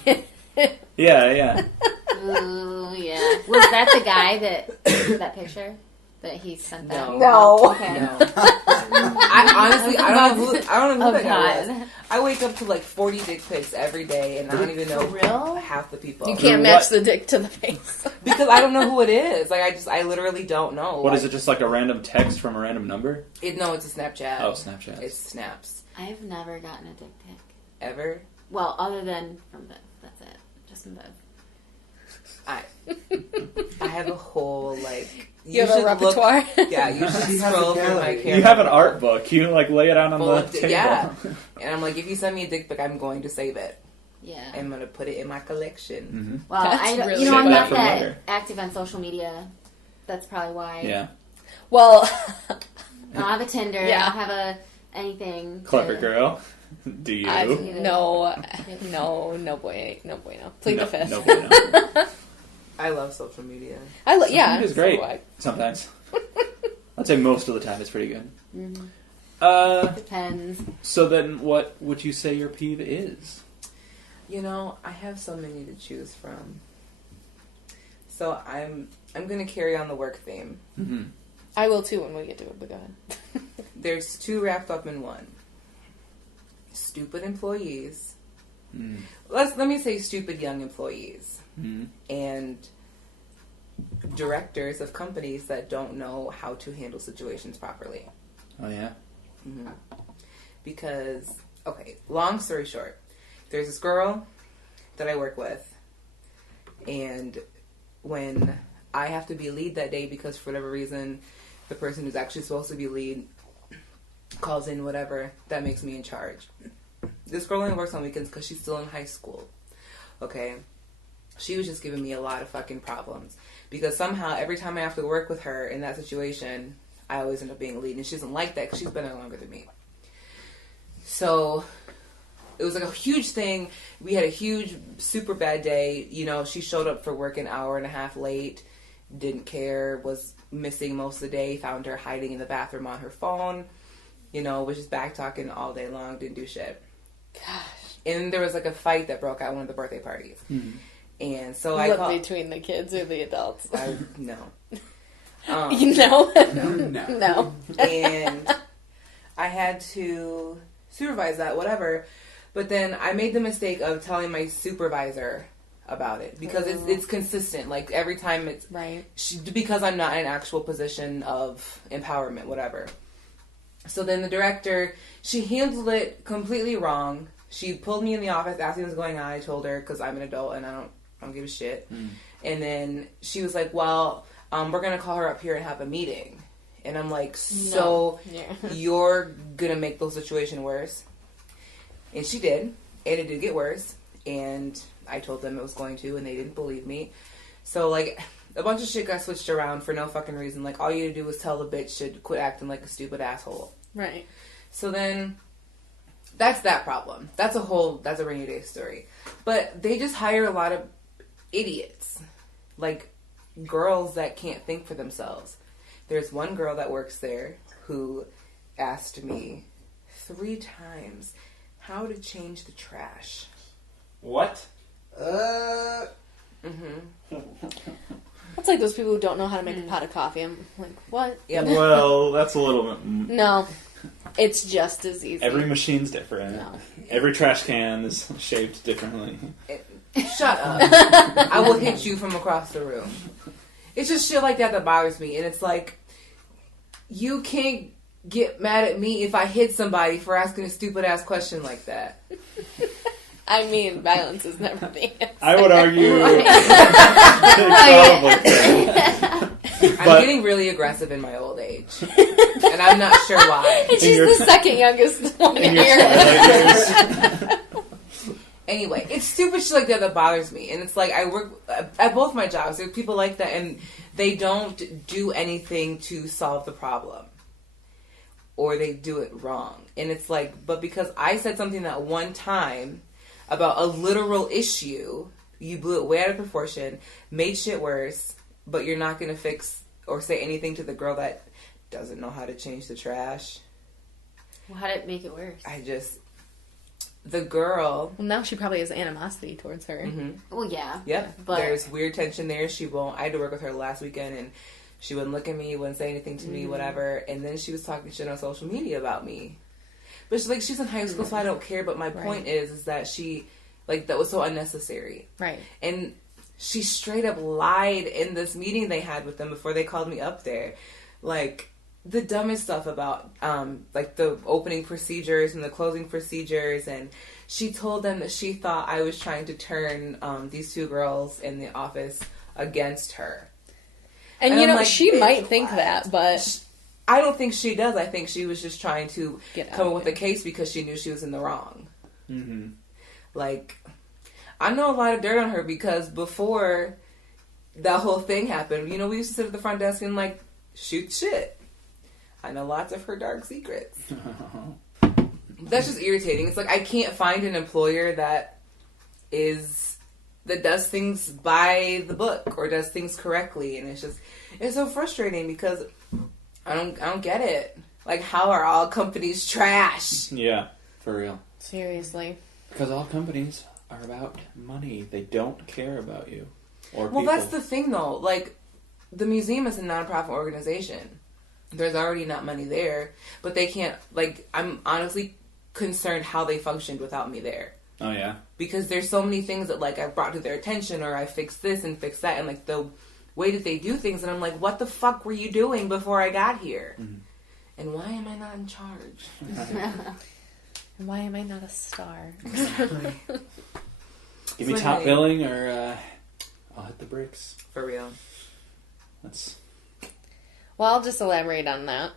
Yeah. Oh yeah. Was that the guy that picture that he sent that? No. No. Okay. No. I don't know who Oh that guy was. God. I wake up to like 40 dick pics every day, and I don't even know For real? half the people. You can't What? match the dick to the face. Because I don't know who it is. Like I literally don't know. What is it? Just like a random text from a random number? No, it's a Snapchat. Oh, Snapchat. It's snaps. I've never gotten a dick pic. Ever? Well, other than from Bev. That's it. Just from Bev. I have have a whole, like... You have a repertoire? Yeah, you should scroll through my camera. You have an art book. You, like, lay it out on the table. Yeah. And I'm like, if you send me a dick pic, I'm going to save it. Yeah. I'm going to put it in my collection. Mm-hmm. Well, That's really I'm not for that later. active on social media. That's probably why. Yeah. Well... I don't have a Tinder. Yeah. I don't have a anything. Clever girl. Do you? No boy, no. Plead the fifth. No bueno. I love social media. Yeah. It's great. Sometimes. I'd say most of the time it's pretty good. Mm-hmm. Depends. So then what would you say your peeve is? You know, I have so many to choose from. So I'm going to carry on the work theme. Mm-hmm. I will too when we get to it, but go ahead. There's two wrapped up in one. Stupid employees. Mm. Let me say stupid young employees. Mm. And directors of companies that don't know how to handle situations properly. Oh, yeah? Mm-hmm. Because, okay, long story short, there's this girl that I work with, and when I have to be lead that day because for whatever reason the person who's actually supposed to be lead calls in whatever, that makes me in charge. This girl only works on weekends because she's still in high school. Okay? She was just giving me a lot of fucking problems. Because somehow, every time I have to work with her in that situation, I always end up being a lead. And she doesn't like that because she's been there longer than me. So, it was like a huge thing. We had a huge, super bad day. You know, she showed up for work an hour and a half late. Didn't care. Was missing most of the day. Found her hiding in the bathroom on her phone. You know, was just back talking all day long. Didn't do shit. Gosh. And there was like a fight that broke out at one of the birthday parties. Mm-hmm. And so Between the kids or the adults? No. You know? No. And I had to supervise that, whatever. But then I made the mistake of telling my supervisor about it. Because it's consistent. Like, every time it's... Right. Because I'm not in an actual position of empowerment, whatever. So then the director, she handled it completely wrong. She pulled me in the office, asked me what was going on. I told her, because I'm an adult and I don't give a shit. Mm. And then she was like, well, we're going to call her up here and have a meeting. And I'm like, so you're going to make the situation worse? And she did. And it did get worse. And I told them it was going to, and they didn't believe me. So, like, a bunch of shit got switched around for no fucking reason. Like, all you had to do was tell the bitch to quit acting like a stupid asshole. Right. So then, that's that problem. That's a rainy day story. But they just hire a lot of idiots. Like, girls that can't think for themselves. There's one girl that works there who asked me 3 times how to change the trash. What? Mm-hmm. That's like those people who don't know how to make a pot of coffee. I'm like, what? Yep. Well, that's a little... No. It's just as easy. Every machine's different. No. Every trash can is shaped differently. Shut up. I will hit you from across the room. It's just shit like that bothers me. And it's like, you can't get mad at me if I hit somebody for asking a stupid ass question like that. I mean, violence is never the answer. I would argue... probably. I'm getting really aggressive in my old age. And I'm not sure why. And she's the second youngest one in your here. twilight years. Anyway, it's stupid shit like that bothers me. And it's like, I work at both my jobs. There are people like that, and they don't do anything to solve the problem. Or they do it wrong. And it's like, but because I said something that one time about a literal issue, you blew it way out of proportion, made shit worse, but you're not going to fix or say anything to the girl that doesn't know how to change the trash. Well, how did it make it worse? The girl... Well, now she probably has animosity towards her. Mm-hmm. Well, yeah. Yep. But there's weird tension there. I had to work with her last weekend, and she wouldn't look at me, wouldn't say anything to me, whatever. And then she was talking shit on social media about me. But she's in high school, so I don't care. But my point is that she, that was so unnecessary. Right. And she straight up lied in this meeting they had with them before they called me up there. The dumbest stuff about, the opening procedures and the closing procedures. And she told them that she thought I was trying to turn these 2 girls in the office against her. And I'm like, she bitch, might think what? that, but I don't think she does. I think she was just trying to come up with it. a case because she knew she was in the wrong. Mm-hmm. Like, I know a lot of dirt on her because before that whole thing happened, we used to sit at the front desk and, like, shoot shit. I know lots of her dark secrets. That's just irritating. It's like I can't find an employer that does things by the book or does things correctly, and it's so frustrating because I don't get it. Like, how are all companies trash? Yeah, for real. Seriously. Because all companies are about money. They don't care about you or people. Well, that's the thing, though. Like, the museum is a nonprofit organization. There's already not money there, but they can't, like, I'm honestly concerned how they functioned without me there. Oh, yeah? Because there's so many things that, like, I've brought to their attention, or I fixed this and fixed that, and, like, the way that they do things, and I'm like, what the fuck were you doing before I got here? Mm-hmm. And why am I not in charge? And why am I not a star? Give me top billing, or I'll hit the bricks. For real. Well, I'll just elaborate on that.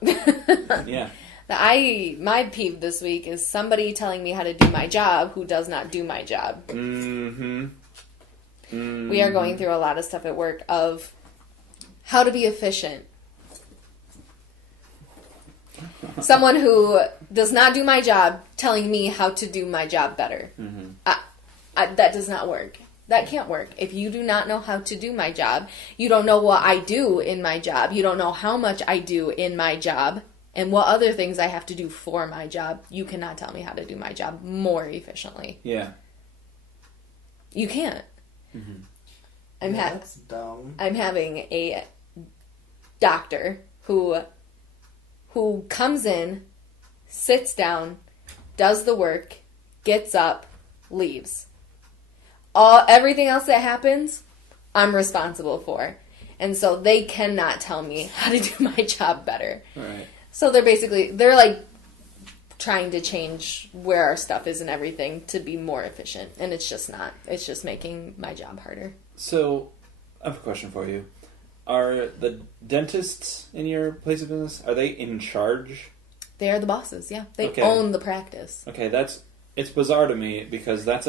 Yeah. My peeve this week is somebody telling me how to do my job who does not do my job. Mm-hmm. Mm-hmm. We are going through a lot of stuff at work of how to be efficient. Someone who does not do my job telling me how to do my job better. Mm-hmm. That does not work. That can't work. If you do not know how to do my job, you don't know what I do in my job, you don't know how much I do in my job, and what other things I have to do for my job, you cannot tell me how to do my job more efficiently. Yeah. You can't. Mm-hmm. That's dumb. I'm having a doctor who comes in, sits down, does the work, gets up, leaves. Everything else that happens, I'm responsible for. And so they cannot tell me how to do my job better. Right. So they're like trying to change where our stuff is and everything to be more efficient. And it's just not. It's just making my job harder. So, I have a question for you. Are the dentists in your place of business, are they in charge? They are the bosses, yeah. They Okay. own the practice. Okay, it's bizarre to me because that's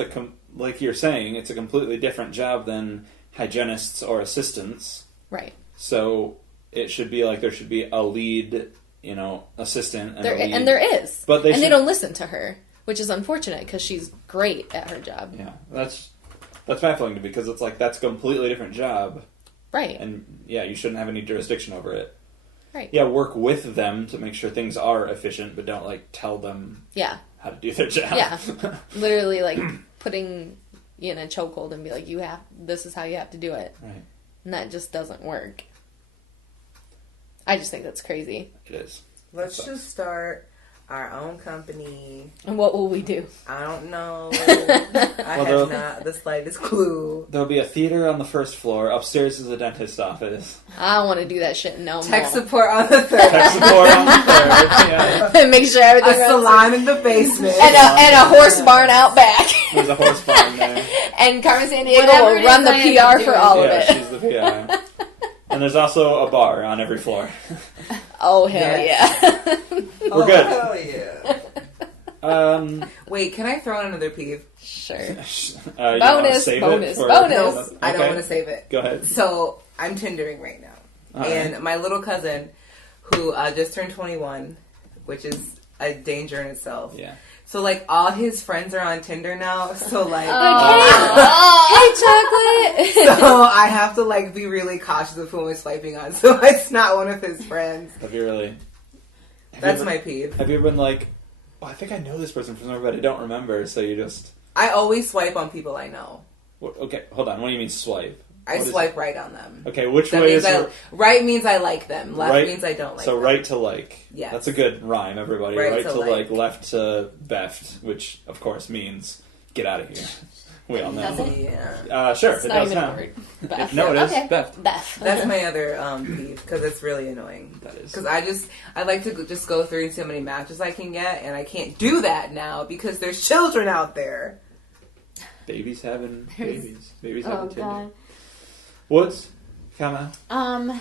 like you're saying, it's a completely different job than hygienists or assistants. Right. So there should be a lead, assistant. And there is. But they don't listen to her, which is unfortunate because she's great at her job. Yeah, that's baffling to me because it's like that's a completely different job. Right. And yeah, you shouldn't have any jurisdiction over it. Right. Yeah, work with them to make sure things are efficient, but don't tell them how to do their job. Yeah. Literally putting you in a chokehold and be like, this is how you have to do it. Right. And that just doesn't work. I just think that's crazy. It is. Let's just start our own company. And what will we do? I don't know. I have not the slightest clue. There'll be a theater on the first floor. Upstairs is a dentist's office. I don't want to do that shit no more. Tech support on the third. Tech support on the third. Yeah. And make sure everything A salon in the basement. and a horse barn out back. There's a horse barn there. And Carmen Sandiego Whatever will it run is the I end up PR for doing. all of Yeah, it. she's the PI. And there's also a bar on every floor. Oh, hell yeah. We're good. Hell yeah. Wait, can I throw in another peeve? Sure. You wanna save bonus. No, I don't want to save it. Go ahead. So, I'm Tindering right now. And my little cousin, who just turned 21, which is a danger in itself. Yeah. So, all his friends are on Tinder now. So, Hey, chocolate. so I have to, be really cautious of who I'm swiping on. So, it's not one of his friends. Have you really? That's my peeve. Have you ever been like, I think I know this person from somewhere, but I don't remember, so you just... I always swipe on people I know. Okay, hold on. What do you mean swipe? I swipe right on them. Okay, which That way means is... right means I like them. Left right, means I don't like so them. right to like. Yes. That's a good rhyme, everybody. Right Right to to like. left to beft, which, of course, means get out of here. We all know. Does it? Yeah. Sure, It's it not does even now. a word. Beth. No, it is. Okay. Beft. Beth. That's my other peeve, because it's really annoying. That is. Because I like to just go through and see how many matches I can get, and I can't do that now because there's children out there. Babies having babies. Babies having Oh Tinder. god. What's... Come on.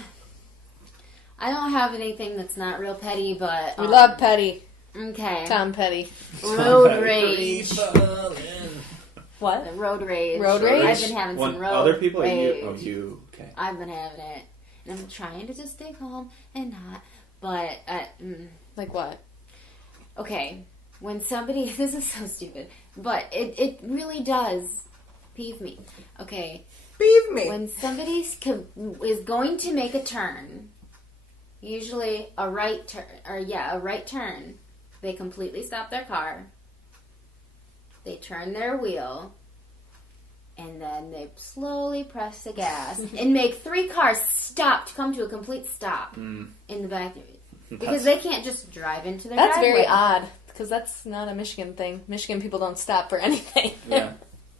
I don't have anything that's not real petty, but We love Petty. Okay. Tom Petty. Road rage. What? Road rage. Road rage? I've been having some road other people rage. you. Okay. I've been having it. And I'm trying to just stay calm and not. But, Like what? okay. When somebody... This is so stupid. But it really does peeve me. Okay. Peeve me. When somebody is going to make a turn, usually a right turn, they completely stop their car, they turn their wheel, and then they slowly press the gas and make 3 cars stop to come to a complete stop in the back. Because they can't just drive into their That's driveway. very odd. Because that's not a Michigan thing. Michigan people don't stop for anything. Yeah.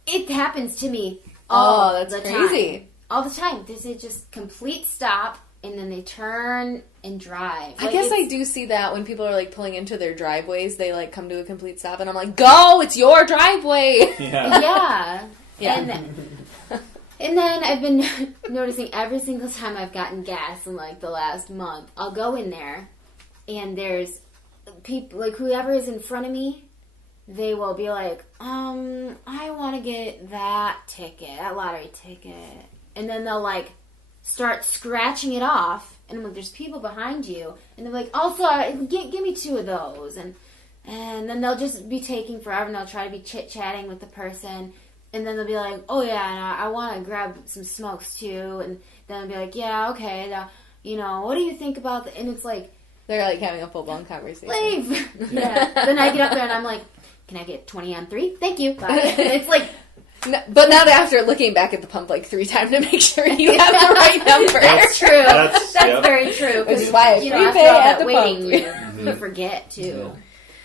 It happens to me That's the crazy. time. All the time. There's a just complete stop, and then they turn and drive. I guess I do see that when people are like pulling into their driveways, they like come to a complete stop, and I'm like, "Go! It's your driveway." Yeah. Yeah. Yeah. And then I've been noticing every single time I've gotten gas in like the last month, I'll go in there, and there's people like whoever is in front of me. They will be like, I want to get that lottery ticket. And then they'll, like, start scratching it off. And I'm like, there's people behind you. And they're like, oh, sorry, give me 2 of those. And then they'll just be taking forever, and they'll try to be chit-chatting with the person. And then they'll be like, oh, yeah, and I want to grab some smokes, too. And then I'll be like, yeah, okay, what do you think about that? And it's like... They're like having a full-blown conversation. Leave! Yeah. Then I get up there, and I'm like... Can I get 20 on 3? Thank you. Bye. It's like... No, but not after looking back at the pump like 3 times to make sure you have the right number. That's true. That's very true. Which is why I after prepay all at that the waiting, pump. you forget, too.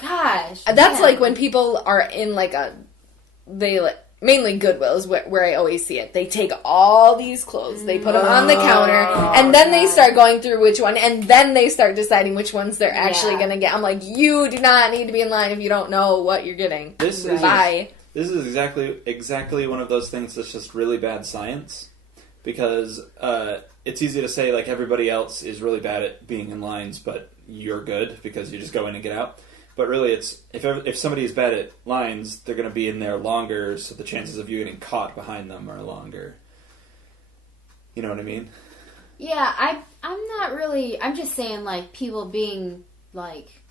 Gosh. That's like when people are in like mainly Goodwill's where I always see it. They take all these clothes, they put them on the counter, and then they start going through which one, and then they start deciding which ones they're actually going to get. I'm like, you do not need to be in line if you don't know what you're getting. This is exactly one of those things that's just really bad science, because it's easy to say like everybody else is really bad at being in lines, but you're good because you just go in and get out. But really, it's if somebody is bad at lines, they're going to be in there longer, so the chances of you getting caught behind them are longer. You know what I mean? Yeah, I'm not really... I'm just saying, like, people being, like,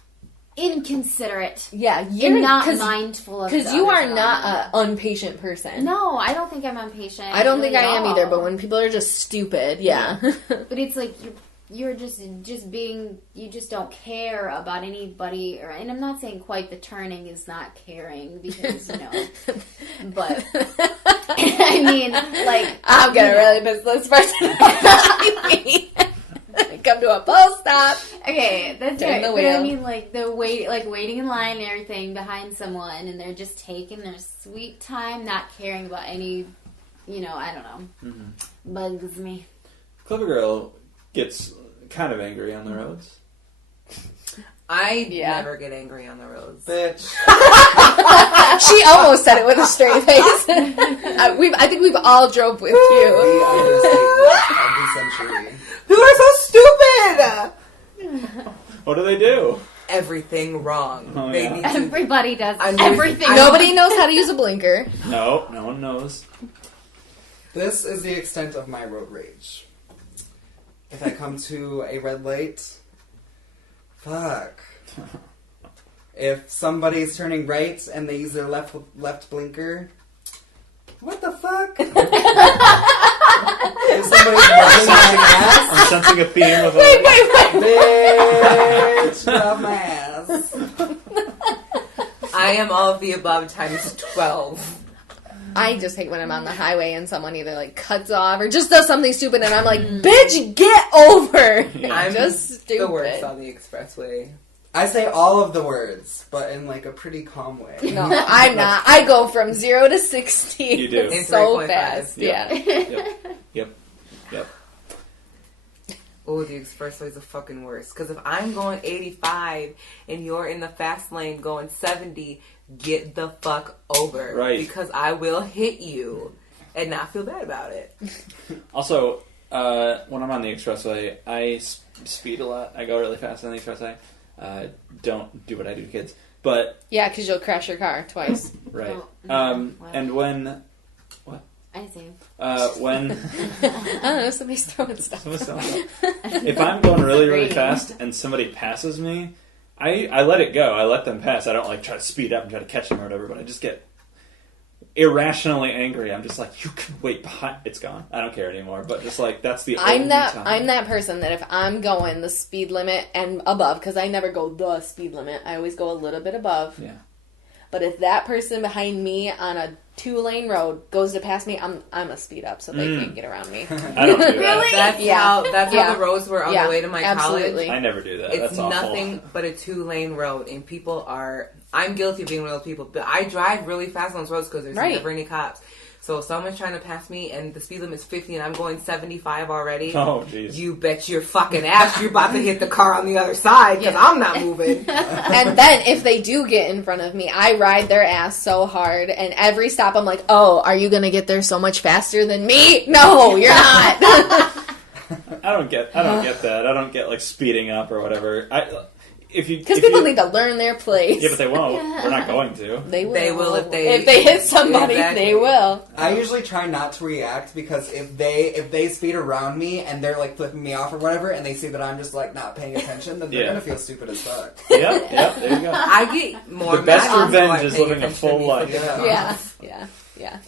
inconsiderate. Yeah, you're and not mindful of because you are not an impatient person. No, I don't think I'm impatient. I don't think I am either, but when people are just stupid, yeah. But it's like... You're just being, you just don't care about anybody, and I'm not saying quite the turning is not caring, because, but, I mean, like... I'm gonna really miss this person. Come to a full stop. Okay, that's Turn right. the But I wheel. mean, like, waiting in line and everything behind someone, and they're just taking their sweet time, not caring about any, I don't know. Mm-hmm. Bugs me. Clever Girl gets kind of angry on the roads. I never get angry on the roads. Bitch. She almost said it with a straight face. I think we've all drove with you. Of the century. People are so stupid! What do they do? Everything wrong. Oh, They yeah. need to... Everybody does I'm everything. Nobody knows how to use a blinker. No one knows. This is the extent of my road rage. If I come to a red light, fuck. If somebody's turning right and they use their left blinker, what the fuck? If somebody's running my ass, I'm sensing a theme of bitch, love my ass. I am all of the above times 12. I just hate when I'm on the highway and someone either like cuts off or just does something stupid, and I'm like, "Bitch, get over!" Yeah. I'm just stupid. the worst on the expressway. I say all of the words, but in like a pretty calm way. No, I'm not. I go from 0 to 60. You do. In So 3.5. fast. Yep. Yeah. Yep. Oh, the expressway is the fucking worst. Because if I'm going 85 and you're in the fast lane going 70, get the fuck over. Right. Because I will hit you and not feel bad about it. Also, when I'm on the expressway, I speed a lot. I go really fast on the expressway. Don't do what I do to kids. But Yeah, because you'll crash your car twice. right. Wow. And when I see. when I don't know, somebody's throwing stuff. if I'm going really, really fast and somebody passes me, I let it go. I let them pass. I don't like try to speed up and try to catch them or whatever, but I just get irrationally angry. I'm just like, you can wait behind. It's gone. I don't care anymore. But just like, that's the only time. I'm that person that if I'm going the speed limit and above, because I never go the speed limit, I always go a little bit above. Yeah. But if that person behind me on a 2-lane road goes to pass me, I'm a speed up so they can't get around me. I don't do that. Really? That's how the roads were on the way to my absolutely. college. I never do that. It's That's awful. nothing but a 2-lane road, and people are. I'm guilty of being one of those people, but I drive really fast on those roads because there's never any cops. So if someone's trying to pass me and the speed limit is 50 and I'm going 75 already, oh jeez, you bet your fucking ass you're about to hit the car on the other side because I'm not moving. And then if they do get in front of me, I ride their ass so hard, and every stop I'm like, oh, are you going to get there so much faster than me? No, you're not. I don't get that. I don't get like speeding up or whatever. Because people need to learn their place. Yeah, but they won't. They're not going to. They will. They will if they hit somebody. Exactly. They will. I usually try not to react because if they speed around me and they're like flipping me off or whatever, and they see that I'm just like not paying attention, then they're gonna feel stupid as fuck. Yep, there you go. I get more. The best mad revenge is paying living a attention full to me life. Yeah.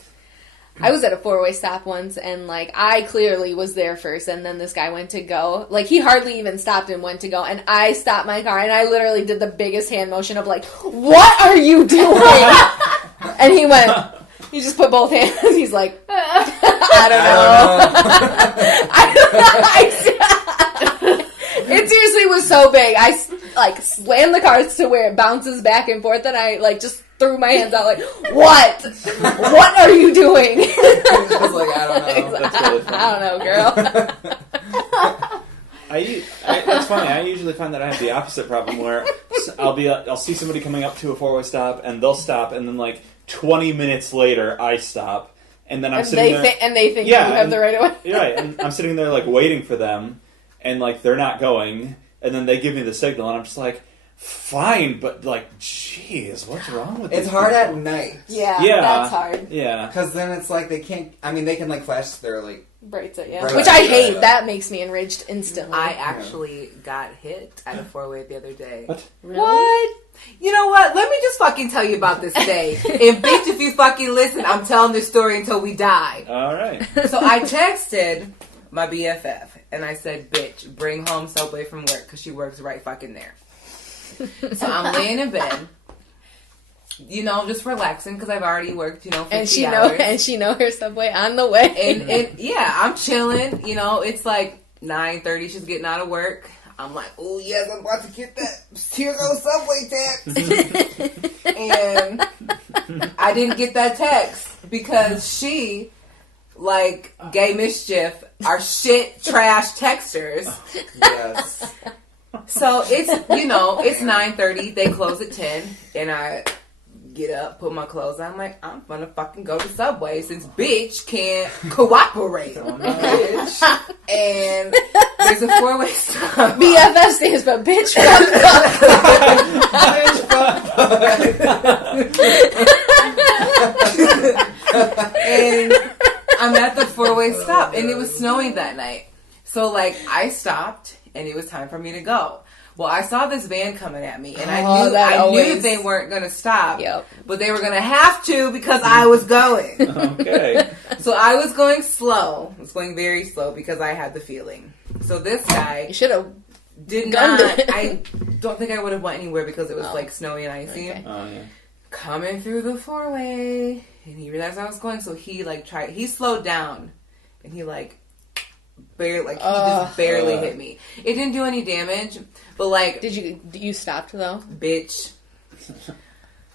I was at a 4-way stop once, and, like, I clearly was there first, and then this guy went to go. Like, he hardly even stopped and went to go, and I stopped my car, and I literally did the biggest hand motion of, like, what are you doing? And he went, he just put both hands, he's like, I don't know. It seriously was so big. I, like, slammed the car to where it bounces back and forth, and I, like, just threw my hands out like, what? What are you doing? I was like, I don't know. That's really funny. I don't know, girl. That's funny. I usually find that I have the opposite problem where I'll see somebody coming up to a 4-way stop and they'll stop, and then like 20 minutes later I stop, and then I'm sitting there and they think you have the right of way. Right, and I'm sitting there like waiting for them, and like they're not going, and then they give me the signal, and I'm just like, fine, but like, jeez, what's wrong with It's these hard people? at night. Yeah, that's hard. Yeah. Because then it's like they can't, I mean, they can like flash their like... Brights it, yeah. Bright Which lights, I hate. yeah. That makes me enraged instantly. I actually got hit at a 4-way the other day. What? Really? What? You know what? Let me just fucking tell you about this day. And bitch, if you fucking listen, I'm telling this story until we die. All right. So I texted my BFF and I said, bitch, bring home Subway from work because she works right fucking there. So I'm laying in bed, you know, just relaxing because I've already worked, you know, 50 hours. And she know her Subway on the way. And yeah, I'm chilling. You know, it's like 9:30. She's getting out of work. I'm like, oh yes, I'm about to get that. Here's those Subway text. And I didn't get that text because she, like, gay mischief, are shit trash texters. Yes. So it's, you know, it's 9:30. They close at 10, and I get up, put my clothes on. I'm like, I'm gonna fucking go to Subway since bitch can't cooperate. Bitch. And there's a 4-way stop. BFF stands for bitch And I'm at the 4-way stop, and it was snowing that night. So, like, I stopped, and it was time for me to go. Well, I saw this van coming at me, and I knew they weren't going to stop, but they were going to have to because I was going. Okay. So I was going slow. I was going very slow because I had the feeling. So this guy You should have did gunned not. it. I don't think I would have went anywhere because it was like snowy and icy. Okay. Oh yeah. Coming through the 4-way, and he realized I was going, so he like tried. He slowed down, and he like barely, just barely hit me. It didn't do any damage, but like, Did you stopped though? bitch,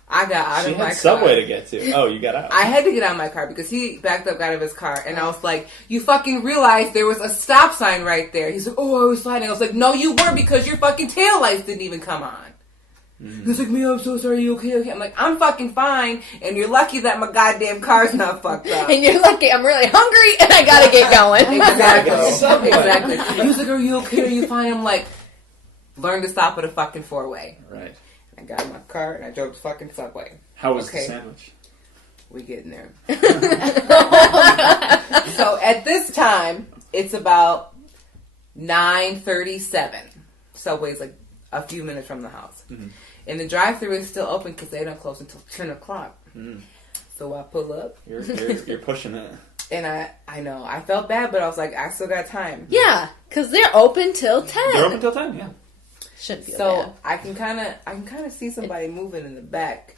I got out She of my had car. Subway to get to. Oh, you got out. I had to get out of my car because he backed up out of his car, and I was like, you fucking realized there was a stop sign right there. He's like, oh, I was sliding. I was like, no, you weren't because your fucking taillights didn't even come on. Mm-hmm. He's like, Mia, I'm so sorry, you okay? I'm like, I'm fucking fine, and you're lucky that my goddamn car's not fucked up. And you're lucky, I'm really hungry, and I gotta get going. Exactly. Exactly. He was like, are you okay? Are you fine? I'm like, learn to stop at a fucking four-way. Right. I got in my car, and I drove to fucking Subway. How was the sandwich? We getting there. So at this time, it's about 9:37. Subway's like a few minutes from the house. Mm-hmm. And the drive-thru is still open because they don't close until 10 o'clock. Mm. So I pull up. You're pushing it. And I know. I felt bad, but I was like, I still got time. Yeah, because they're open till 10. They're open till 10, yeah. Shouldn't feel So bad. I can kind of see somebody moving in the back.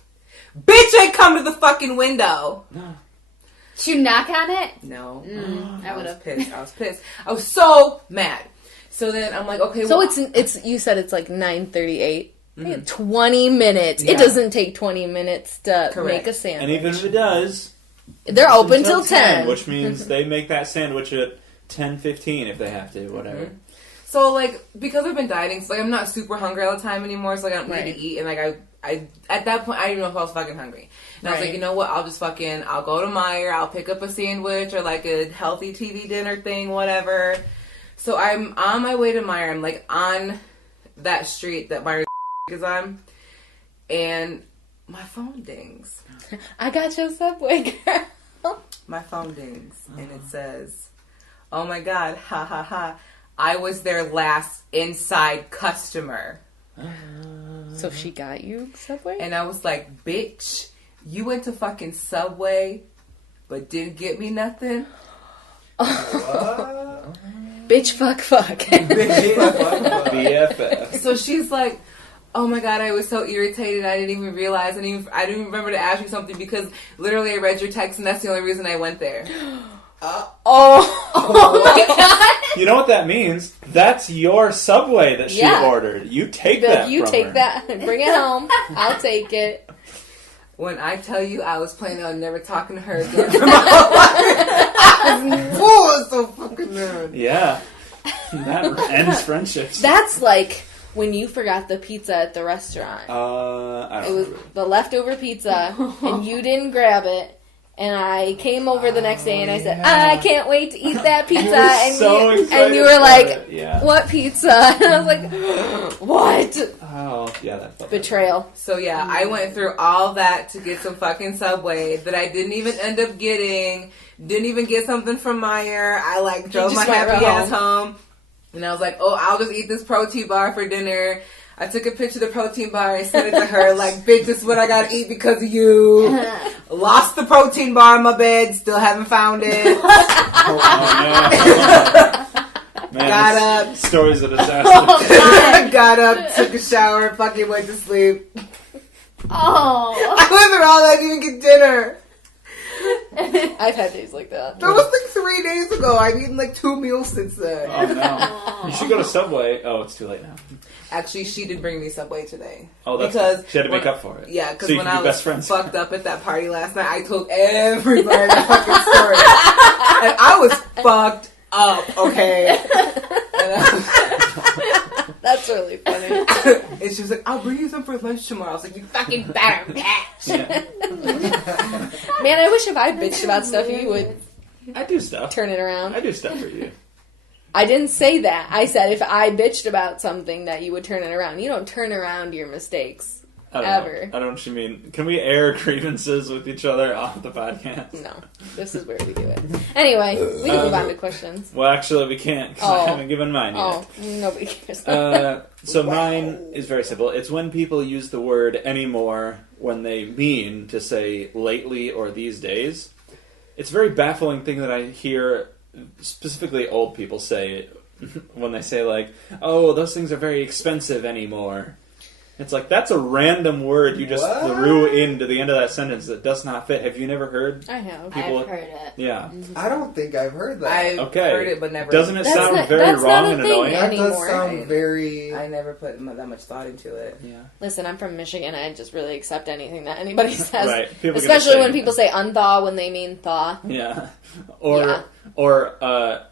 Bitch ain't come to the fucking window. No. Did you knock on it? No. I would have. Pissed. I was pissed. I was so mad. So then I'm like, okay. So well, it's you said it's like 9:38. 20 minutes. Yeah. It doesn't take 20 minutes to Correct. make a sandwich. And even if it does, they're open till 10. which means they make that sandwich at 10:15 if they have to, whatever. Mm-hmm. So like because I've been dieting, so like I'm not super hungry all the time anymore. So like I don't need to eat, and like I at that point I didn't know if I was fucking hungry. And I was like, you know what? I'll go to Meijer. I'll pick up a sandwich or like a healthy TV dinner thing, whatever. So I'm on my way to Meijer. I'm like on that street that Meijer is on, and my phone dings. I got your Subway, girl. My phone dings, and it says, "Oh my god, ha ha ha! I was their last inside customer." So she got you Subway? And I was like, "Bitch, you went to fucking Subway, but didn't get me nothing." Bitch, fuck. BFF. So she's like, "Oh my god, I was so irritated. I didn't even realize. I didn't even remember to ask you something because literally I read your text, and that's the only reason I went there." Oh my god. You know what that means? That's your Subway that she ordered. You take that You from take her. that and bring it home. I'll take it. When I tell you I was planning on never talking to her again for my whole life, I was so fucking mad. Yeah. That ends friendships. That's like when you forgot the pizza at the restaurant. I It don't was remember. the leftover pizza, and you didn't grab it. And I came over the next day and I said, yeah. I can't wait to eat that pizza. You were and, so you, excited and you were for like, it. Yeah. what pizza? And I was like, what? Oh, yeah, that felt Betrayal. So yeah, I went through all that to get some fucking Subway that I didn't even end up getting. Didn't even get something from Meijer. I like drove my just went happy right ass home. And I was like, oh, I'll just eat this protein bar for dinner. I took a picture of the protein bar and sent it to her like, bitch, this is what I gotta eat because of you. Lost the protein bar in my bed, still haven't found it. Man, Got up. Stories of disaster. Got up, took a shower, fucking went to sleep. Oh. I went through all that, I didn't even get dinner. I've had days like that. That was like 3 days ago. I've eaten like 2 meals since then. Oh, no. You should go to Subway. Oh, it's too late now. Actually, she did bring me Subway today. Oh, that's because she had to make up for it. Yeah, because So you when can be I was best friends. fucked up at that party last night, I told everybody the fucking story. And I was fucked up, okay? That's really funny. And she was like, I'll bring you some for lunch tomorrow. I was like, you fucking better bitch. Yeah. Man, I wish if I bitched about stuff, you would I do stuff. turn it around. I do stuff for you. I didn't say that. I said if I bitched about something that you would turn it around. You don't turn around your mistakes. I don't Ever. know. I don't know what you mean. Can we air grievances with each other off the podcast? No. This is where we do it. Anyway, we can move on to questions. Well, actually, we can't because I haven't given mine yet. Oh, nobody cares. So mine is very simple. It's when people use the word anymore when they mean to say lately or these days. It's a very baffling thing that I hear specifically old people say when they say like, oh, those things are very expensive anymore. It's like, that's a random word you just threw into the end of that sentence that does not fit. Have you never heard? I have. People, I've heard it. Yeah. I don't think I've heard that. I've Okay. heard it, but never. Doesn't it That's sound not- very that's wrong not a and thing annoying? that does anymore. sound very... I never put that much thought into it. Yeah. Listen, I'm from Michigan. I just really accept anything that anybody says. Right. People get Especially when ashamed. people say unthaw when they mean thaw. Yeah. Yeah. Or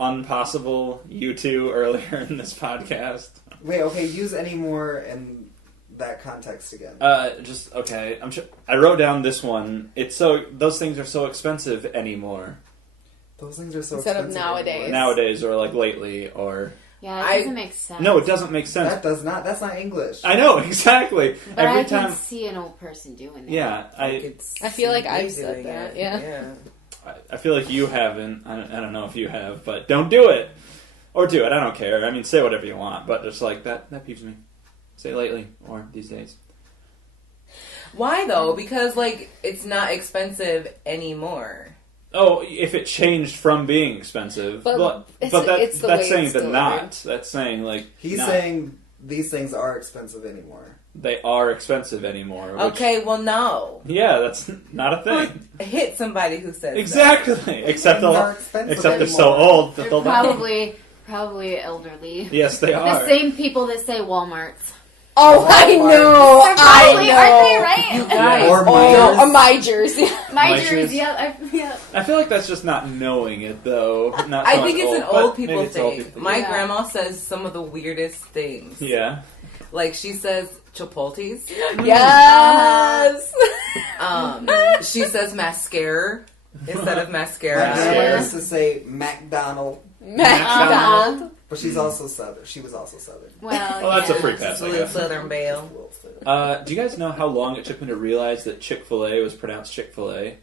unpossible, you two, earlier in this podcast. Wait, okay, use any more and that context again. Just okay. I wrote down this one. Those things are so expensive anymore. Those things are so Instead of expensive nowadays. anymore. Nowadays, or like lately, or Yeah, it doesn't make sense. no, it doesn't make sense. That does not. That's not English. I know exactly. But Every I can time, see an old person doing that. yeah, I feel like I've said that, yeah. I feel like you haven't. I don't know if you have, but don't do it. Or do it, I don't care. I mean, say whatever you want, but just like, that peeves me. Say lately, or these days. Why though? Because like it's not expensive anymore. Oh, if it changed from being expensive, but it's that's the way saying it's that delivered. not. That's saying like He's not. saying these things are expensive anymore. They are expensive anymore. Which, Okay, well no. yeah, that's not a thing. Hit somebody who says Exactly. Except Things are expensive they're so anymore. old that They're they'll probably elderly. Yes, they The are. same people that say Walmart's. Oh, I know. They're I probably, know. aren't they right? You guys. Or Oh, Myers. my jersey. My Myers. jersey, yeah. I feel like that's just not knowing it, though. Not so I much think it's an but old people maybe it's old thing. people. My Yeah. grandma says some of the weirdest things. Yeah. Like she says Chipotle's. Yes. She says mascara instead of My mascara. grandma used to say McDonald, McDonald. but she's also Southern. She was also Southern. Well, That's a free It's pass, a I little guess. Southern Belle. Do you guys know how long it took me to realize that Chick-fil-A was pronounced Chick-fil-A?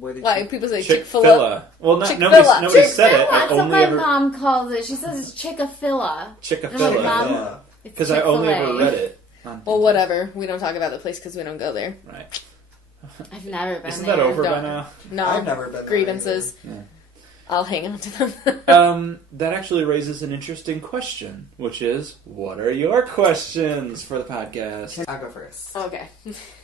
What did Like people say Chick-fil-A. Chick-fil-A. Well, Chick-fil-A. nobody said it. I That's what only my ever mom calls it. She says it's Chick-a-filla. Chick-fil-A. Mom. Yeah. Because I only ever read it. Well, whatever. We don't talk about the place because we don't go there. Right. I've never been Isn't there. that over by Don't. now? No. I've never been there Grievances. either. Yeah. I'll hang on to them. That actually raises an interesting question, which is, what are your questions for the podcast? I'll go first. Okay.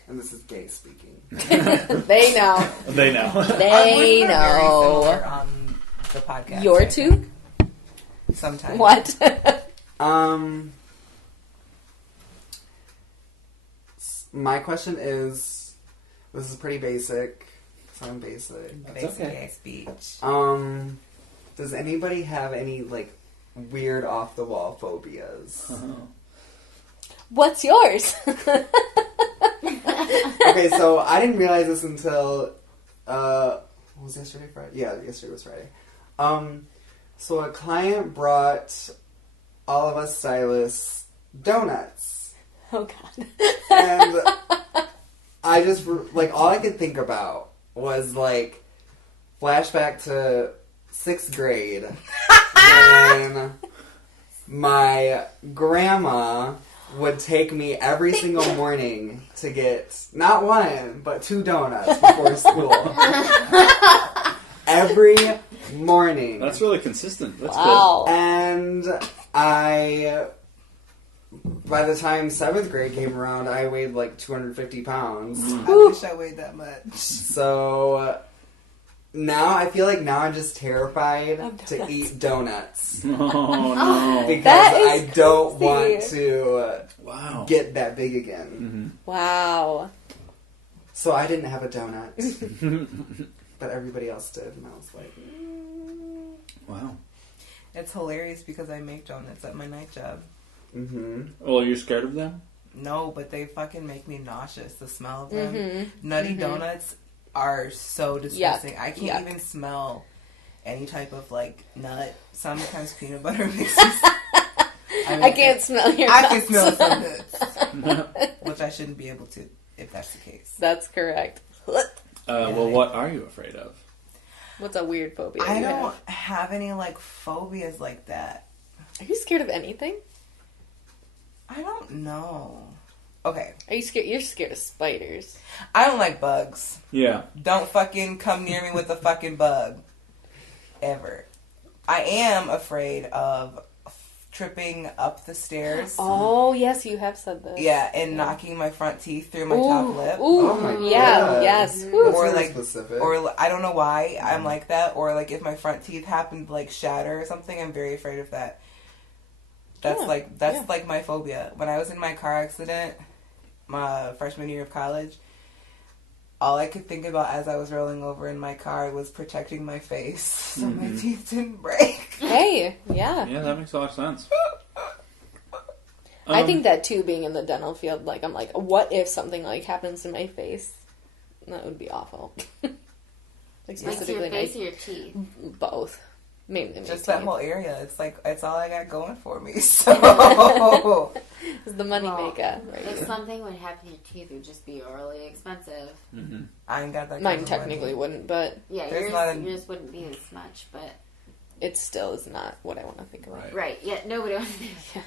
And this is gay speaking. They know. They know. Our They voices are very know. similar on the podcast. Your I two? think. Sometimes. What? My question is, this is pretty basic. So I'm basic. Basic okay. gay speech. Does anybody have any like weird off the wall phobias? What's yours? Okay, so I didn't realize this until what was yesterday Friday? Yeah, yesterday was Friday. So a client brought all of us stylists donuts. Oh, God. And I just, like, all I could think about was, like, flashback to 6th grade when my grandma would take me every single morning to get not one, but 2 donuts before school. Every morning. That's really consistent. That's Wow. And by the time 7th grade came around, I weighed like 250 pounds. I wish I weighed that much. So now I feel like now I'm just terrified Of to donuts. eat donuts. good. Oh, no. Because That is I don't crazy. want to Wow. get that big again. Wow. So I didn't have a donut. But everybody else did. And I was like, Wow. It's hilarious because I make donuts at my night job. mm-hmm. Well, are you scared of them? No, but they fucking make me nauseous. The smell of them. Mm-hmm. Nutty donuts are so disgusting. I can't Yuck. even smell any type of like nut. Sometimes peanut butter makes me. I can't smell your I nuts. can smell some nuts, which I shouldn't be able to if that's the case. That's correct. Well, what are you afraid of? What's a weird phobia I you don't have? have any like phobias like that. Are you scared of anything? I don't know. Okay, Are you scared? You're scared of spiders. I don't like bugs. Yeah. Don't fucking come near me with a fucking bug. Ever. I am afraid of tripping up the stairs. Oh, yes, you have said this. Yeah, and knocking my front teeth through my top lip. Ooh, Oh my yeah, God. yes. That's Or very like- specific. Or I don't know why I'm like that. Or like if my front teeth happen to like shatter or something, I'm very afraid of that. That's Yeah, like my phobia. When I was in my car accident, my freshman year of college, all I could think about as I was rolling over in my car was protecting my face so my teeth didn't break. Hey, yeah. Yeah, that makes a lot of sense. I think that too, being in the dental field, like, I'm like, what if something, like, happens to my face? That would be awful. Like, Like to your face or your teeth? Both. Mainly Just my that teeth. whole area. It's like, it's all I got going for me. So. It's the money maker. Right If here. something would happen to your teeth, it would just be really expensive. Mm-hmm. I ain't got that. Mine kind of technically money. wouldn't, but Yeah, There's not a- yours wouldn't be as much, but... it still is not what I want to think about. Right, yeah, nobody wants to...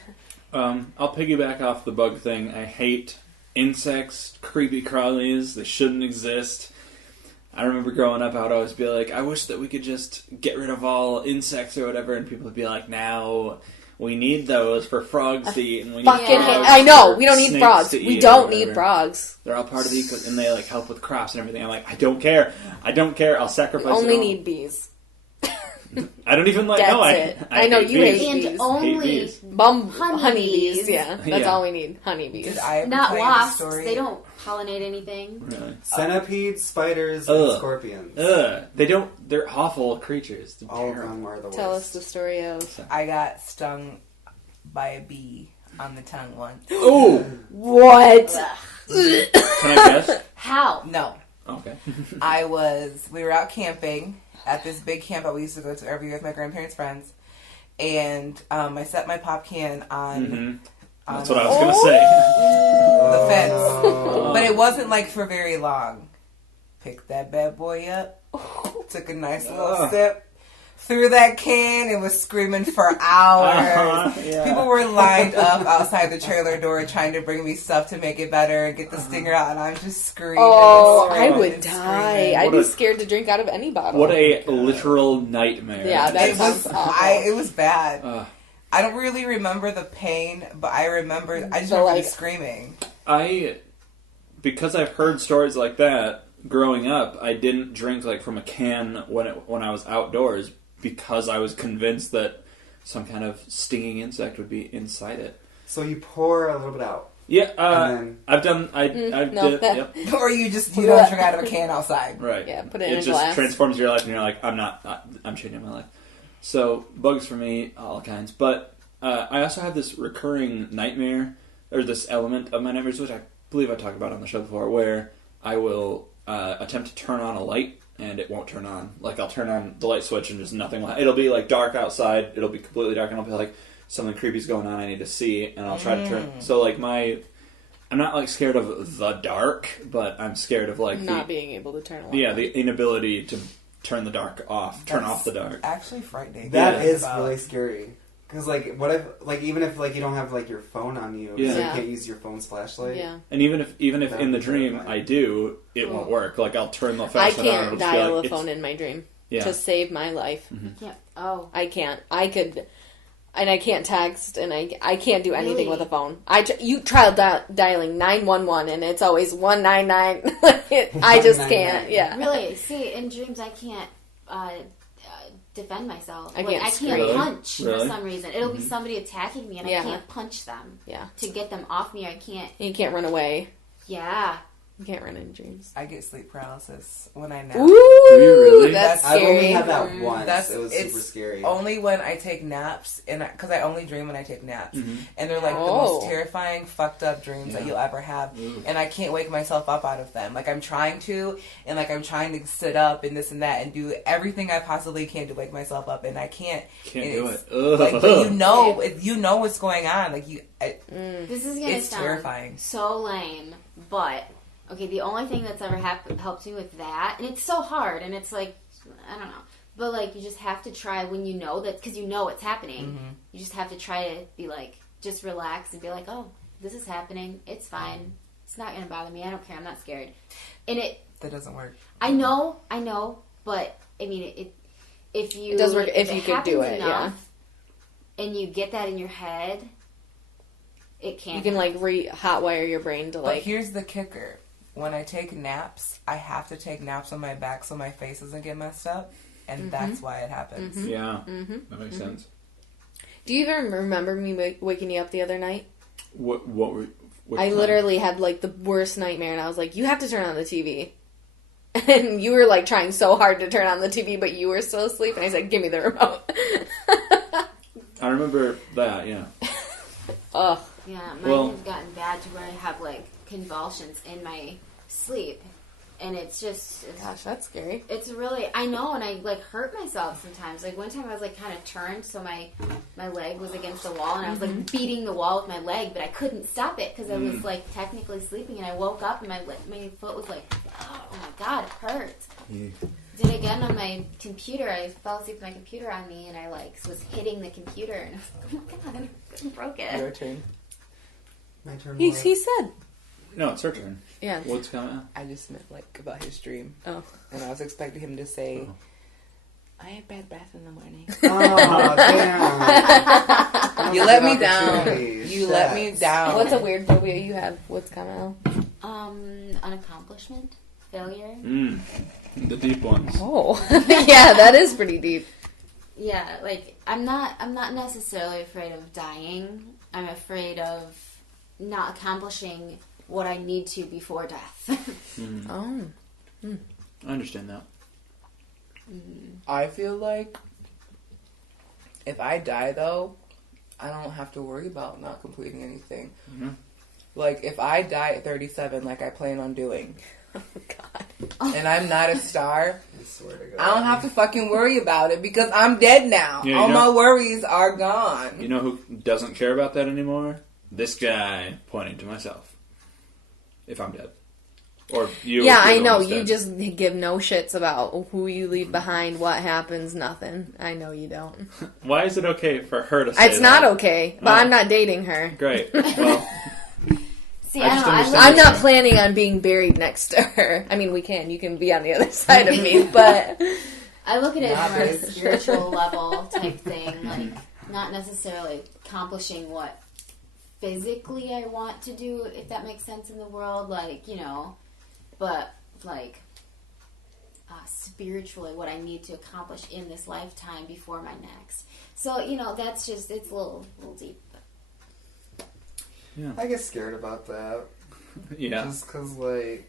I'll piggyback off the bug thing. I hate insects, creepy crawlies. They shouldn't exist. I remember growing up, I would always be like, I wish that we could just get rid of all insects or whatever, and people would be like, now we need those for frogs to eat, and we need Fucking frogs I know, for we don't need snakes frogs. to We eat don't or need whatever. frogs. They're all part of the eco, and they like help with crops and everything. I'm like, I don't care. I'll We sacrifice it only all. need bees. I don't even like. That's no, it. I know you hate And bees. Hate only bees. Honeybees. Honeybees. Yeah, that's Yeah. all we need. Honeybees. Did I ever not tell you the wasps. story? They don't pollinate anything. Really. Centipedes, spiders, Ugh. and scorpions. They don't. They're awful creatures. They're All of terrible. them are the worst. Tell us the story of. I got stung by a bee on the tongue once. Oh, What? Ugh. can I guess? How? No. Okay. We were out camping at this big camp that we used to go to every year with my grandparents' friends. And I set my pop can on Mhm. on That's what I was gonna say. the fence. Oh. But it wasn't like for very long. Picked that bad boy up, took a nice little sip, threw that can, and was screaming for hours. Yeah. People were lined up outside the trailer door trying to bring me stuff to make it better and get the stinger out, and I'm just screaming. Oh, and I screaming would and die. screaming. I'd What be a- scared to drink out of any bottle. What a literal nightmare. Yeah, that It was sounds awful. it was bad. Ugh. I don't really remember the pain, but I just The, remember like- screaming. Because I've heard stories like that growing up, I didn't drink like from a can when I was outdoors because I was convinced that some kind of stinging insect would be inside it. So you pour a little bit out. Yeah, And then- I've done. I no, did. that- Yep. Or you don't drink out of a can outside. Right. Yeah, put it in a just glass. transforms your life, and you're like, I'm changing my life. So bugs for me, all kinds. But I also have this recurring nightmare, or this element of my nightmares, which I believe I talked about on the show before, where I will attempt to turn on a light and it won't turn on. Like I'll turn on the light switch and just nothing will. It'll be like dark outside. It'll be completely dark, and I'll be like, something creepy's going on. I need to see, and I'll try to turn. So like I'm not like scared of the dark, but I'm scared of like Not being able to turn on. the inability to turn the dark off, turn off the dark. Actually frightening. That Yeah. is really scary. Because, like, what if, like, even if, like, you don't have, like, your phone on you, Yeah. so you Yeah. can't use your phone's flashlight? Yeah. And even if That in the would be dream terrifying. I do, it won't work. Like I'll turn the I flashlight on. And can't it'll just be dial like, a phone in my dream Yeah. to save my life. Yeah. Oh. I can't. I could, and I can't text, and I can't do anything Really? with a phone. You try dialing 911, and it's always 199. I just can't. 199. Yeah. Really? See, in dreams I can't defend myself. I Like, can't I scream. can't Really? punch Really? for some reason. It'll be somebody attacking me, and Yeah. I can't punch them. Yeah. To get them off me, I can't. You can't run away. Yeah. You can't run in dreams. I get sleep paralysis when I nap. Ooh, Do you really? that's I've scary. only had that once. That's it was it's super scary. Only when I take naps, and because I only dream when I take naps, Mhm. and they're like the Oh. most terrifying, fucked up dreams that Yeah. you'll ever have, Ooh. and I can't wake myself up out of them. Like I'm trying to, and like I'm trying to sit up and this and that, and do everything I possibly can to wake myself up, and I can't. Can't And do it's- it. Ugh. Like, but you know what's going on. Like This is gonna it's sound terrifying. so lame, but okay. The only thing that's ever helped me with that, and it's so hard, and it's like I don't know, but like you just have to try when you know that because you know it's happening. Mm-hmm. You just have to try to be like just relax and be like, oh, this is happening. It's fine. It's not gonna bother me. I don't care. I'm not scared. And That doesn't work. I know, but I mean, if you It does work if it you could do happens it, yeah. and you get that in your head, it can't. You can like hotwire your brain to But like. here's the kicker: when I take naps, I have to take naps on my back so my face doesn't get messed up, and that's why it happens. Yeah, Mm-hmm. that makes sense. Do you even remember me waking you up the other night? What were? What I time? literally had like the worst nightmare, and I was like, "You have to turn on the TV." And you were like trying so hard to turn on the TV, but you were still asleep. And I said, "Give me the remote." I remember that. Yeah. Ugh. Yeah, mine have gotten bad to where I have like convulsions in my sleep, and it's just Gosh, that's scary. it's really I know, and I like hurt myself sometimes. Like one time I was like kind of turned, so my leg was against the wall, and I was like beating the wall with my leg, but I couldn't stop it because I was like technically sleeping, and I woke up and my foot was like, oh my god, it hurts. Yeah. Did it again on my computer. I fell asleep with my computer on me, and I like was hitting the computer, and I was like, oh my god, I broke it. Your turn. My turn. He was- said. No, it's her turn. Yeah. What's coming up? I just meant like about his dream. Oh. And I was expecting him to say, I had bad breath in the morning. Oh, damn. You let me Good down. opportunity. You let me Shit. down. What's a weird phobia you have? What's coming out? An accomplishment, failure. The deep ones. Oh. Yeah, that is pretty deep. Yeah, like I'm not necessarily afraid of dying. I'm afraid of not accomplishing what I need to before death. Oh. I understand that. I feel like if I die, though, I don't have to worry about not completing anything. Mm-hmm. Like, if I die at 37, like I plan on doing, Oh, God. and I'm not a star, I swear to God. I don't have to fucking worry about it because I'm dead now. Yeah, you All know- my worries are gone. You know who doesn't care about that anymore? This guy, pointing to myself. If I'm dead. Or you. Yeah, if you're I the know. one You that's dead. just give no shits about who you leave behind, what happens, nothing. I know you don't. Why is it okay for her to say It's not that? okay, but Oh. I'm not dating her. Great. Well, See, I I just don't know. understand I I'm what not planning on being buried next to her. I mean, we can. You can be on the other side of me, but look at it Not from a this. spiritual level type thing, like not necessarily accomplishing what physically I want to do, if that makes sense in the world, like, you know, but like spiritually what I need to accomplish in this lifetime before my next. So, you know, that's just, it's a little deep. I get scared about that. yeah. Just because, like,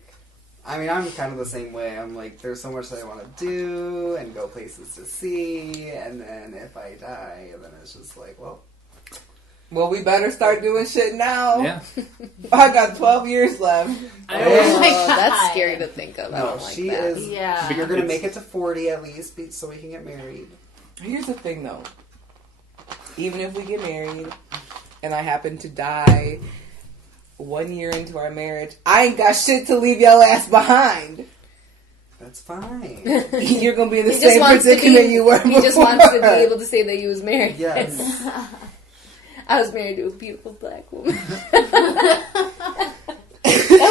I mean, I'm kind of the same way. I'm like, there's so much that I want to do and go places to see, and then if I die, then it's just like, well, Well, we better start doing shit now. Yeah. I got 12 years left. Oh Oh, my God. that's scary to think of. I no, don't like she that. is. Yeah. You're gonna It's- make it to 40 at least, so we can get married. Here's the thing, though. Even if we get married and I happen to die 1 year into our marriage, I ain't got shit to leave your ass behind. That's fine. You're gonna be in the He just same wants to predicament be. you were He just before. wants to be able to say that he was married. Yes. I was married to a beautiful black woman. That'll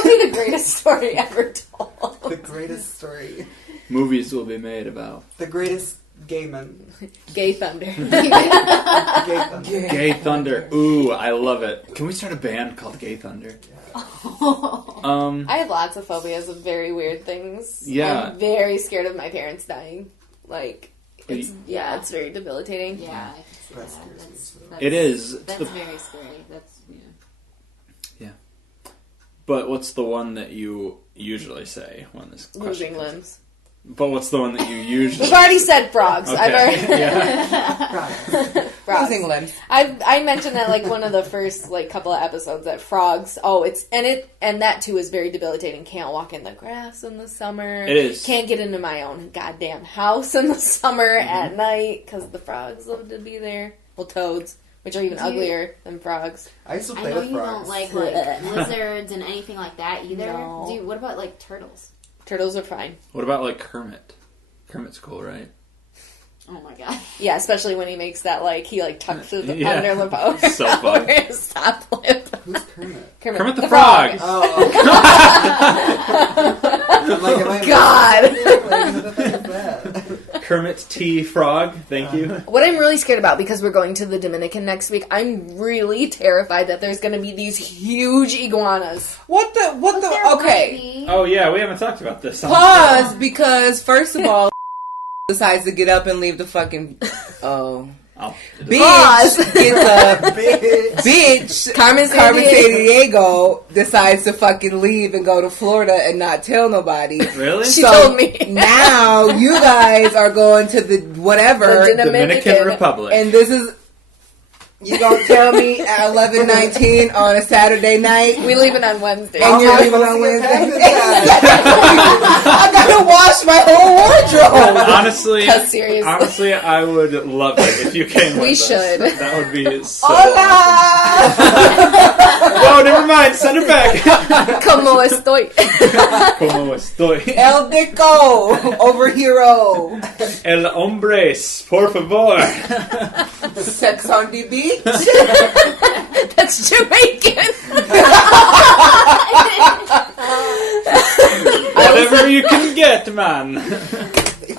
be the greatest story ever told. The greatest story. Movies will be made about The greatest gay men. Gay thunder. Gay thunder. Gay Thunder. Ooh, I love it. Can we start a band called Gay Thunder? I have lots of phobias of very weird things. Yeah. I'm very scared of my parents dying. Like, it's Yeah. it's very debilitating. Yeah, I can see That that. scares me That's, too. that's, It is. That's The- very scary. That's, yeah. But what's the one that you usually say when this question Losing comes? limbs. But what's the one that you usually? We've already said frogs. Okay. I've already Right. frogs. Losing limbs. I mentioned that like one of the first like couple of episodes that frogs. Oh, and that too is very debilitating. Can't walk in the grass in the summer. It is. Can't get into my own goddamn house in the summer at night because the frogs love to be there. Well, toads, which are even Do you- uglier than frogs. I used to I play know with you frogs. don't like lizards and anything like that either. No. Dude, what about like turtles? Turtles are fine. What about like Kermit? Kermit's cool, right? Oh my god. Yeah, especially when he makes that like he like tucks his Yeah. underlip over, So fun. over his top lip. Who's Kermit? Kermit the Frog. Oh. I'm like, am I God. Like, who the fuck is that? Kermit T. Frog. Thank you. What I'm really scared about, because we're going to the Dominican next week, I'm really terrified that there's going to be these huge iguanas. What the? Okay. Oh yeah, we haven't talked about this. Pause, because first of all, decides to get up and leave the fucking Oh. Pause. bitch gets up. Bitch. Bitch, Carmen San Sandiego. Diego decides to fucking leave and go to Florida and not tell nobody. Really? She told me. Now you guys are going to the whatever, The Dominican Republic. and this is You gonna tell me at 11:19 on a Saturday night? We leave it on Wednesday. And you're leaving on Wednesday. I gotta wash my whole wardrobe. Honestly, That's serious. I would love it if you came with We us. should. That would be so Hola! Oh, never mind. Send it back. Como estoy? Como estoy? El Dico, overhero. El hombres, por favor. Sex on the beach. That's Jamaican. Whatever you can get, man.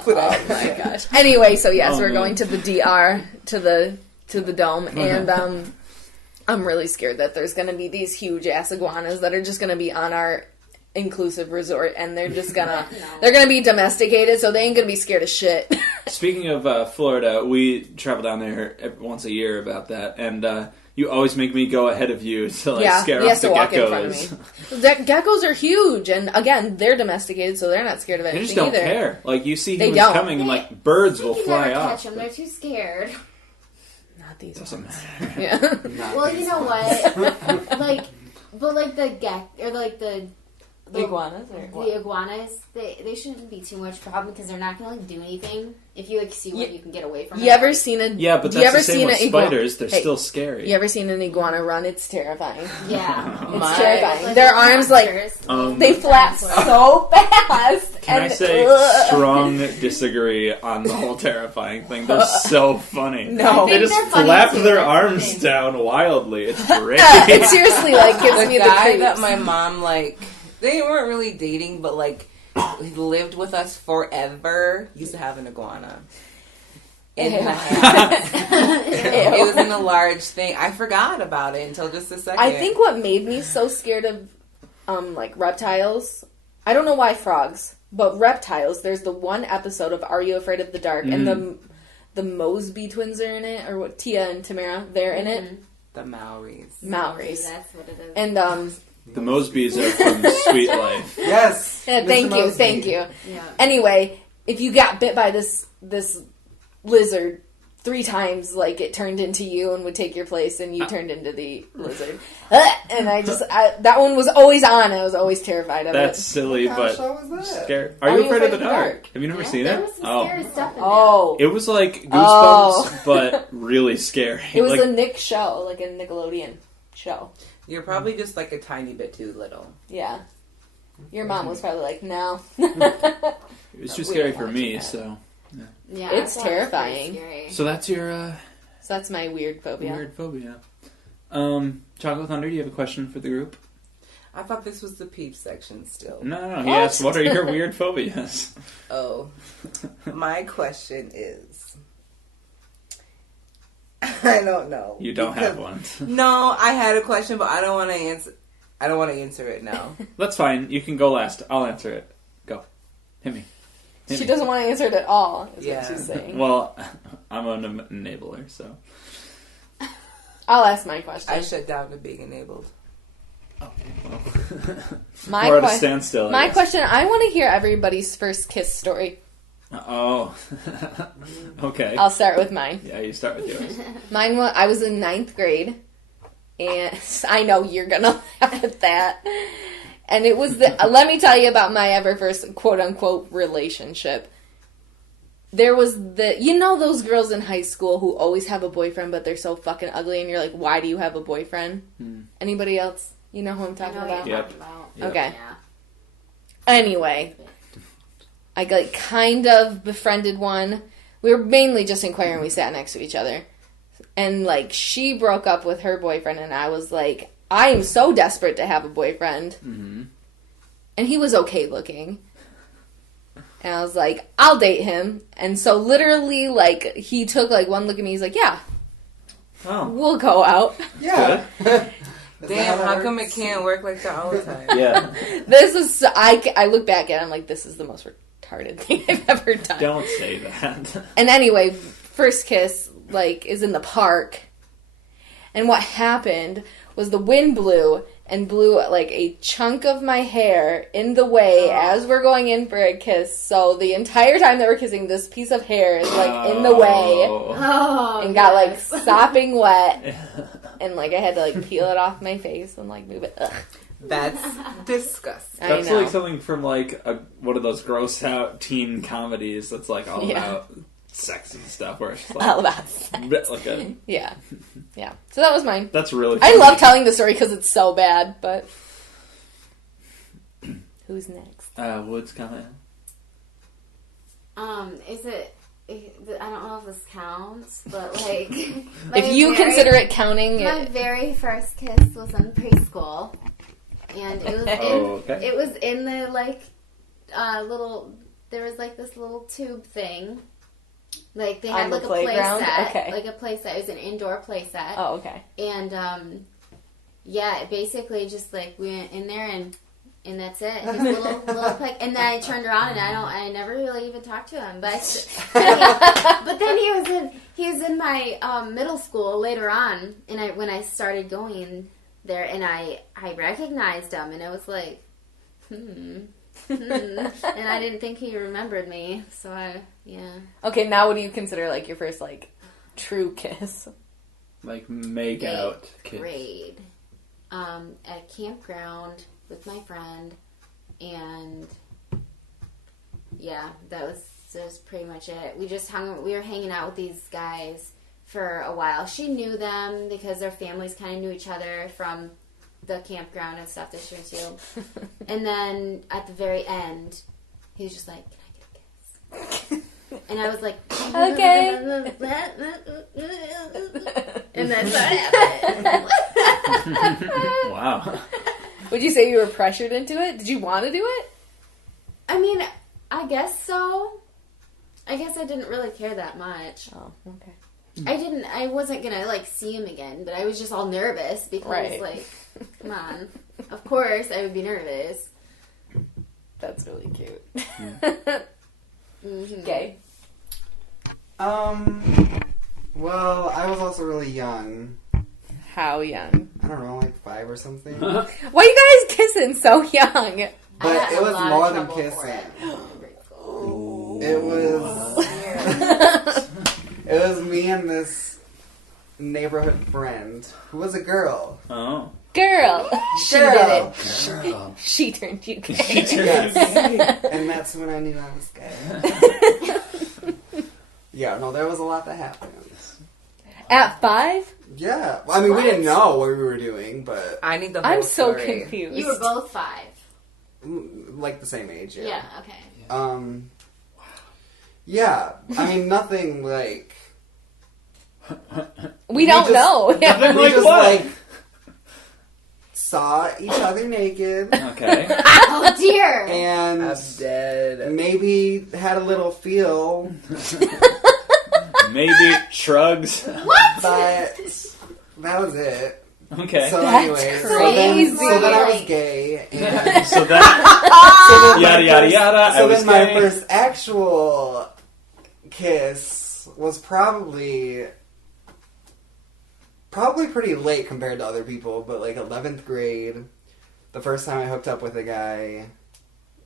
Oh my gosh. Anyway, so yes, Oh, we're man. going to the DR, to the dome, and I'm really scared that there's going to be these huge ass iguanas that are just going to be on our inclusive resort, and they're just gonna they're gonna be domesticated, so they ain't gonna be scared of shit. Speaking of Florida, we travel down there once a year about that, and you always make me go ahead of you to scare he off has the to walk geckos. in front of me. Geckos are huge, and again, they're domesticated, so they're not scared of They anything just don't either. care. Like, you see They who's don't. coming, and birds will You can fly never off. catch them. They're too scared. Not these Doesn't ones. matter. Yeah. Well, you know what? But the Iguanas or what? the iguanas, they shouldn't be too much problem because they're not gonna do anything if you see what you can get away from. You ever seen a? Yeah, but do you that's ever the same seen with an iguana? spiders. They're Hey, still scary. You ever seen an iguana run? It's terrifying. Yeah, It's terrifying. Like Their the arms monsters. they flap so fast. Can I and, say ugh. strong disagree on the whole terrifying thing? They're so funny. No. They I think just they're funny flap too, their that's the arms thing. down wildly. It's great. It seriously gives The me the guy creeps. that my mom they weren't really dating, but he lived with us forever. Used to have an iguana. In the house. It was in a large thing. I forgot about it until just a second. I think what made me so scared of reptiles, I don't know why frogs, but reptiles, there's the one episode of Are You Afraid of the Dark, and the Mosby twins are in it, or what, Tia and Tamara, they're in it. the Maoris. Maoris. That's what it is. And The Mosbys are from Sweet Life. Yes. yeah, Mr. thank you, Mosby. thank you. Yeah. Anyway, if you got bit by this lizard 3 times, it turned into you and would take your place, and you turned into the lizard. And that one was always on. I was always terrified of That's it. silly, What but show was that? scary. Are you afraid of the dark? Have you never Yeah, seen there it? was some Oh. scary stuff in Oh, It was like Goosebumps, Oh. but really scary. it was like, a Nick show, like a Nickelodeon show. You're probably just a tiny bit too little. Yeah. Your mom was probably like, no. it was too We scary don't for watch me, that. so. there. Yeah, It's I thought it was terrifying. pretty scary. So that's your So that's my weird phobia. weird phobia. Chocolate Thunder, do you have a question for the group? I thought this was the peep section still. No. He What? asked, what are your weird phobias? Oh. My question is I don't know. You don't have one. No, I had a question, but I don't want to answer. I don't want to answer it now. That's fine. You can go last. I'll answer it. Go. Hit me. Hit She me. doesn't want to answer it at all, is Yeah. what she's saying. Well, I'm an enabler, so. I'll ask my question. I shut down to being enabled. Oh, well. My We're at a que- standstill. I My guess. question, I want to hear everybody's first kiss story. Oh. Okay. I'll start with mine. Yeah, you start with yours. Mine was, I was in 9th grade, and I know you're gonna laugh at that. And it was let me tell you about my ever first quote unquote relationship. There was those girls in high school who always have a boyfriend, but they're so fucking ugly, and you're like, why do you have a boyfriend? Anybody else? You know who I'm I talking know what about? you're Yep. talking about. Yep. Okay. Yeah. Anyway, I kind of befriended one. We were mainly just inquiring. We sat next to each other. And, she broke up with her boyfriend, and I was like, I am so desperate to have a boyfriend. Mm-hmm. And he was okay looking. And I was like, I'll date him. And so literally, he took, one look at me. He's like, yeah, Oh. we'll go out. Yeah. Damn, how come it can't work like that all the time? Yeah. This is, I look back at it, I'm like, this is the most retarded thing I've ever done. Don't say that. And anyway, first kiss, is in the park. And what happened was the wind blew and blew like a chunk of my hair in the way as we're going in for a kiss. So the entire time that we're kissing, this piece of hair is like in the way and got like sopping wet. And like I had to like peel it off my face and like move it. Ugh. That's disgusting. That's like something from like one of those gross out teen comedies that's like all about sex and stuff where it's just like all about sex. Like a, yeah. So that was mine. That's really funny. I love telling the story because it's so bad, but who's next? Woods comment. Is it? I don't know if this counts, but like, if you consider it counting, my very first kiss was in preschool, and it was it was in the like little. There was like this little tube thing. Like, they had, like, a play set. Okay. Like, a play set. It was an indoor play set. Oh, okay. And, yeah, basically just, like, we went in there and that's it. His little play. And then I turned around and I never really even talked to him. But but then he was in my middle school later on. And when I started going there, and I recognized him. And it was like, and I didn't think he remembered me, so Okay, now what do you consider like your first like true kiss? Like make out kiss. Grade. At a campground with my friend, and that was pretty much it. We were hanging out with these guys for a while. She knew them because their families kind of knew each other from the campground and stuff that she went to. And then at the very end, he was just like, "Can I get a kiss?" And I was like, "Okay." And that's what happened. Wow. Would you say you were pressured into it? Did you want to do it? I mean, I guess so. I guess I didn't really care that much. Oh, okay. I wasn't gonna like see him again, but I was just all nervous because like, come on. Of course I would be nervous. That's really cute. Mm-hmm. Okay. Well, I was also really young. How young? I don't know, like 5 or something. Why are you guys kissing so young? But it was more than kissing. It was it was me and this neighborhood friend who was a girl. Oh. Girl. She did it. Girl. She turned you gay. Yes. And that's when I knew I was gay. Yeah, no, there was a lot that happened. At 5? Yeah. Well, I mean, we didn't know what we were doing, but... I need the whole I'm so story. confused. You were both 5. Like the same age, yeah. Yeah, okay. Yeah. I mean, nothing like... We don't know. We just, like, saw each other naked. Okay. Oh, dear! And I'm dead. maybe had a little feel. Maybe shrugs. What? But that was it. Okay. So That's anyway, crazy. so then I was gay. And So that yada yada yada. So I was then my gay. first actual kiss was probably pretty late compared to other people, but like 11th grade. The first time I hooked up with a guy,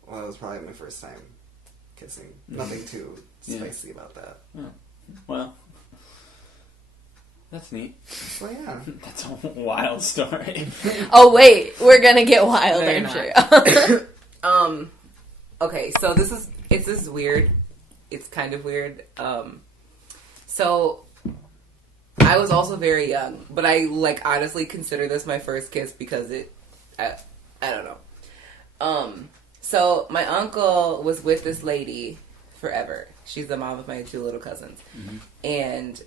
well, it was probably my first time kissing. Nothing too spicy about that. Oh. Well, that's neat. Well, yeah. That's a wild story. Oh, wait. We're going to get wild, No, I'm you're sure. Okay, so this is weird. It's kind of weird. So I was also very young, but I like honestly consider this my first kiss because I don't know. So my uncle was with this lady forever. She's the mom of my 2 little cousins. Mm-hmm. And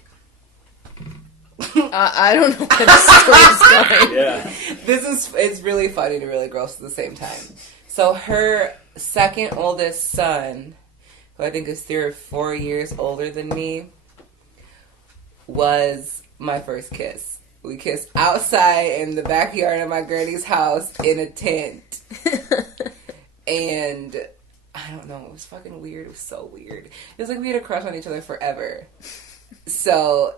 I don't know where the story's going. Yeah. it's really funny and really gross at the same time. So her second oldest son, who I think is 3 or 4 years older than me, was my first kiss. We kissed outside in the backyard of my granny's house in a tent. And I don't know, it was fucking weird. It was so weird. It was like we had a crush on each other forever. So,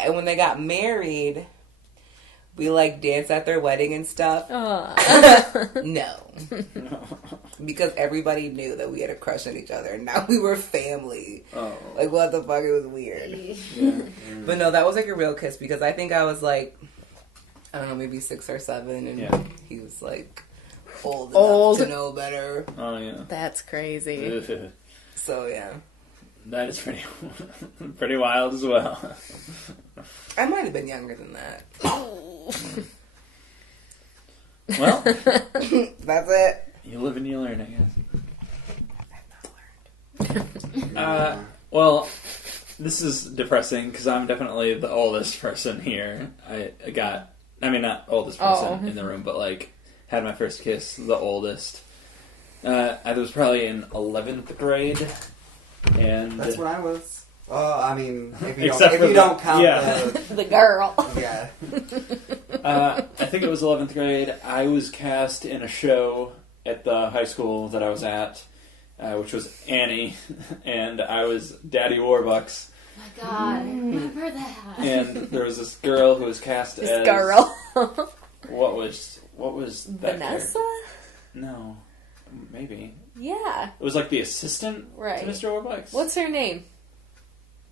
and when they got married, we like dance at their wedding and stuff. No. Because everybody knew that we had a crush on each other and now we were family. Oh. Like, what the fuck? It was weird. Yeah. But no, that was like a real kiss because I think I was like, I don't know, maybe 6 or 7 and he was like old enough to know better. Oh, yeah. That's crazy. So, yeah. That is pretty wild as well. I might have been younger than that. Well, that's it. You live and you learn, I guess. Well, this is depressing because I'm definitely the oldest person here. Not oldest person in the room, but like had my first kiss, the oldest. I was probably in 11th grade, and That's when I was. Well, I mean, if you Except for don't count The girl. yeah. I think it was 11th grade. I was cast in a show at the high school that I was at, which was Annie, and I was Daddy Warbucks. Oh my god, I remember that. And there was this girl who was cast as girl. What was that Vanessa? character? No, maybe Yeah. it was like the assistant Right. to Mr. Warbucks. What's her name?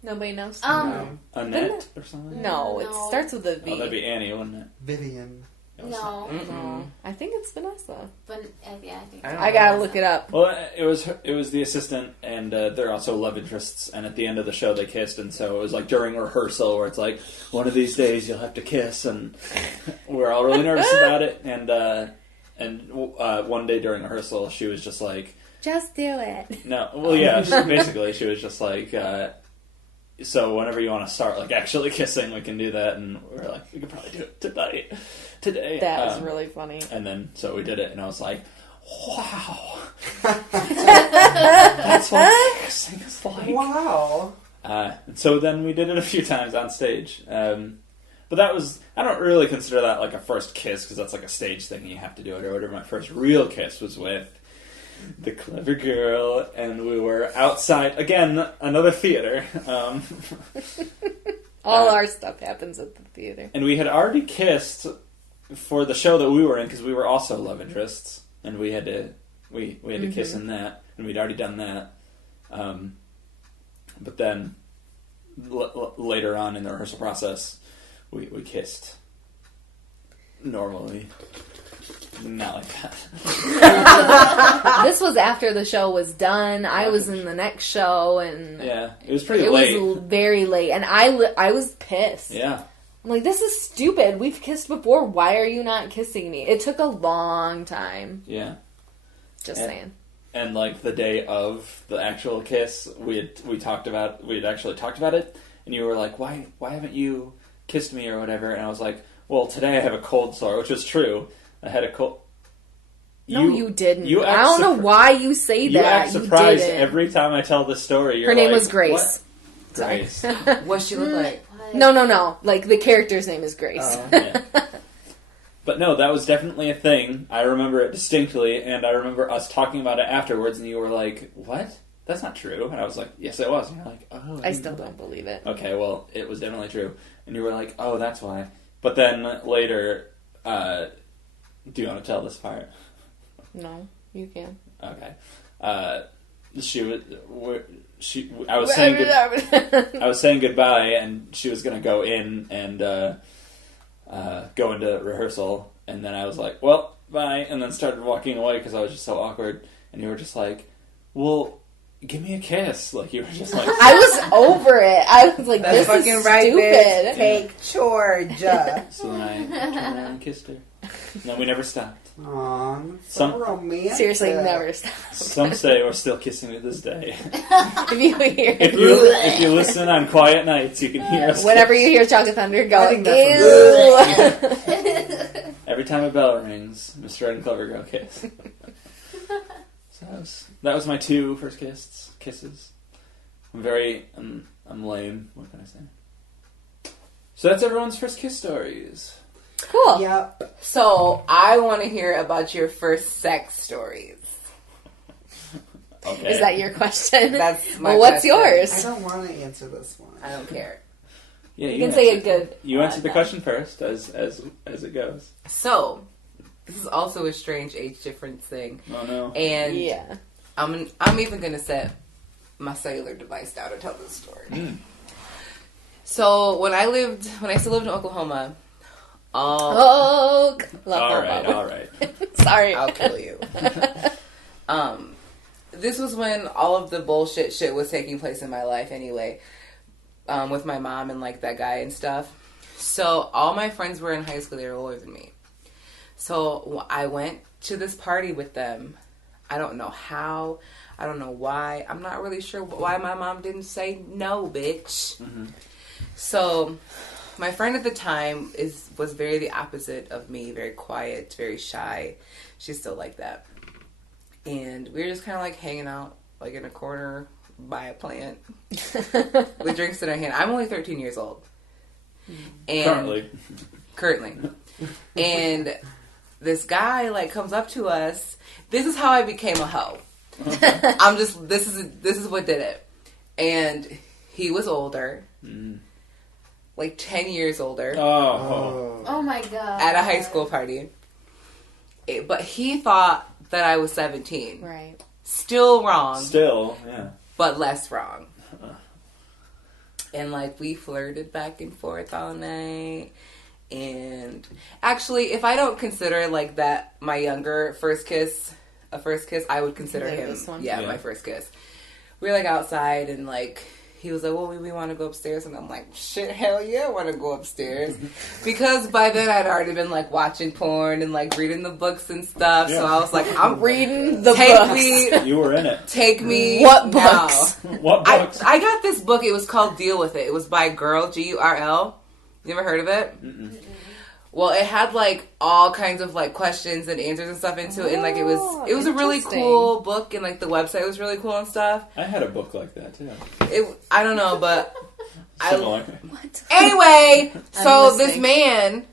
Nobody knows? Annette or something? No, it No. starts with a V. Oh, that'd be Annie, wouldn't it? Vivian. No. No. I think it's Vanessa. But, yeah, I think so. I gotta look it up. Well, it was the assistant, and they're also love interests. And at the end of the show, they kissed, and so it was like during rehearsal, where it's like, one of these days you'll have to kiss, and we're all really nervous about it. And one day during rehearsal, she was just like, Just do it. no, well, yeah, basically, she was just like, so whenever you want to start like actually kissing, we can do that, and we were like, we could probably do it today. That was really funny. And then so we did it, and I was like, wow, that's what kissing is like. Wow. And so then we did it a few times on stage. But that was, I don't really consider that like a first kiss, because that's like a stage thing, you have to do it or whatever. My first real kiss was with the clever girl, and we were outside, again, another theater. All our stuff happens at the theater. And we had already kissed for the show that we were in, because we were also love interests, and we had to kiss in that, and we'd already done that. But then later on in the rehearsal process, we kissed normally. Not like that. This was after the show was done. I was in the next show, and yeah, it was pretty late. It was very late, and I was pissed. Yeah, I'm like, this is stupid. We've kissed before. Why are you not kissing me? It took a long time. Yeah, Just saying. And like the day of the actual kiss, we had actually talked about it, and you were like, why haven't you kissed me or whatever? And I was like, well, today I have a cold sore, which was true. I had a cold. No, you didn't. You I don't know why you say that. You act surprised didn't. every time I tell this story. You're Her name like, was Grace. What? Grace. What's she look like? No. Like, the character's name is Grace. Oh. Yeah. But no, that was definitely a thing. I remember it distinctly, and I remember us talking about it afterwards, and you were like, what? That's not true. And I was like, yes, it was. And you're like, oh. I still don't believe it. Okay, well, it was definitely true. And you were like, oh, that's why. But then later, do you want to tell this part? No, you can. Okay. I was saying goodbye, and she was gonna go in and go into rehearsal, and then I was like, well, bye, and then started walking away because I was just so awkward, and you were just like, well, give me a kiss. Like, you were just like, I was over it. I was like, That's this is fucking right, stupid. bitch. Take charge. so then I turned around and kissed her. And then we never stopped. Aw, so romantic. Seriously, never stop. Some say we're still kissing to this day. If you hear If you listen on quiet nights, you can hear us. whenever kiss. you hear Chocolate Thunder, go, I think ew. Every time a bell rings, Mr. Red and Clover Girl kiss. So that was my 2 first kisses. I'm lame. What can I say? So that's everyone's first kiss stories. Cool. Yep. So, I want to hear about your first sex stories. Okay. Is that your question? That's my Well, what's question. yours? I don't want to answer this one. I don't care. Yeah, You can say a good. You answered the no. question first, as it goes. So, this is also a strange age difference thing. Oh no. And Yeah. I'm even going to set my cellular device down to tell this story. So, when I still lived in Oklahoma, Oh, All right. Sorry. I'll kill you. This was when all of the bullshit shit was taking place in my life anyway. With my mom and like that guy and stuff. So all my friends were in high school. They were older than me. So I went to this party with them. I don't know how. I don't know why. I'm not really sure why my mom didn't say no, bitch. Mm-hmm. So my friend at the time was very the opposite of me. Very quiet, very shy. She's still like that. And we were just kind of like hanging out like in a corner by a plant with drinks in our hand. I'm only 13 years old. And currently. And this guy like comes up to us. This is how I became a hoe. This is what did it. And he was older. Like 10 years older. Oh my god. At a high school party. But he thought that I was 17. Right. Still wrong. Still, yeah. But less wrong. And like we flirted back and forth all night. And actually, if I don't consider like that my younger first kiss a first kiss, I would consider him this one? yeah, my first kiss. We were like outside and like he was like, well, we want to go upstairs. And I'm like, shit, hell yeah, I want to go upstairs. Because by then I'd already been like watching porn and like reading the books and stuff. Yeah. So I was like, I'm reading the books. Me. You were in it. Take me. What now. books? What books? I got this book. It was called Deal With It. It was by Gurl, Gurl. You ever heard of it? Mm-mm. Well, it had like all kinds of like questions and answers and stuff into it, and like it was a really cool book, and like the website was really cool and stuff. I had a book like that too. I don't know, but What? Anyway, so this man,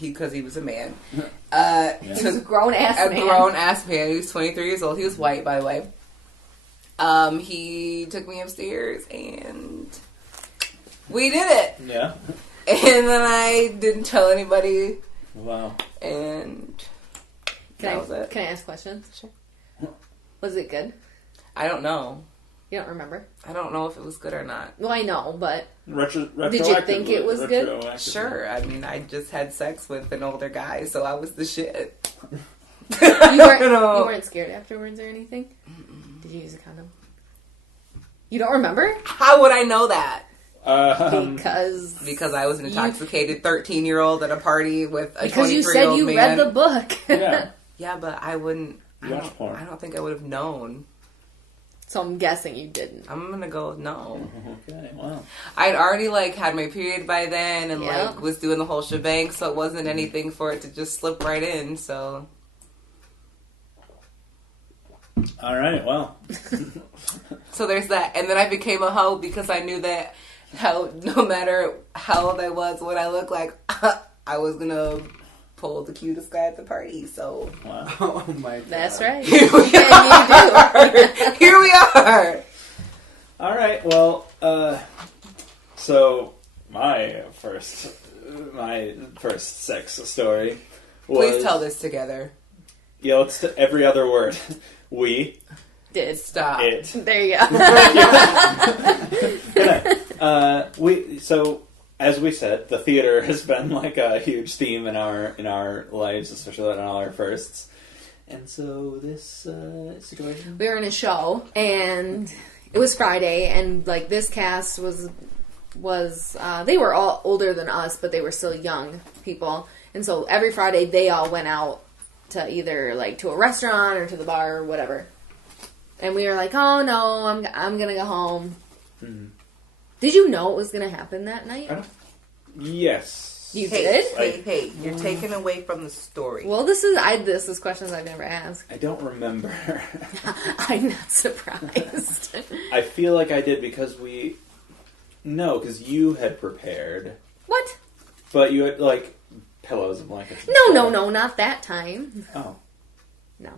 because he was a man, he was a grown ass man. Grown ass man. He was 23 years old. He was white, by the way. He took me upstairs and we did it. Yeah. And then I didn't tell anybody. Wow. And Can was it. I ask questions? Sure. Was it good? I don't know. You don't remember? I don't know if it was good or not. Well, I know, but Did you think it was good? Sure. I mean, I just had sex with an older guy, so I was the shit. you weren't scared afterwards or anything? Mm-mm. Did you use a condom? You don't remember? How would I know that? Because I was an intoxicated 13-year-old at a party with a 23-year-old man. Because you said you read the book. Yeah. Yeah, but I wouldn't. Watch porn. I don't think I would have known. So I'm guessing you didn't. I'm gonna go with no. Okay, wow. I'd already like had my period by then and Yep. like was doing the whole shebang, so it wasn't anything for it to just slip right in. So. All right. Well. So there's that, and then I became a hoe because I knew that no matter how old I was, what I looked like, I was gonna pull the cutest guy at the party. So Wow. Oh my god. That's right. here we are. Here we are. All right. Well. So my first sex story was. Please tell this together. Yeah. Let's every other word. We. Did. Stop. It. There you go. So as we said, the theater has been like a huge theme in our lives, especially on all our firsts. And so this situation, We were in a show, and it was Friday, and like this cast was they were all older than us, but they were still young people. And so every Friday they all went out to either like to a restaurant or to the bar or whatever. And we were like, oh no, I'm gonna go home. Mm-hmm. Did you know it was gonna happen that night? Yes. You did? Hey, you're taking away from the story. Well, this is questions I've never asked. I don't remember. I'm not surprised. I feel like I did because because you had prepared. What? But you had like pillows and blankets. And No, not that time. Oh. No.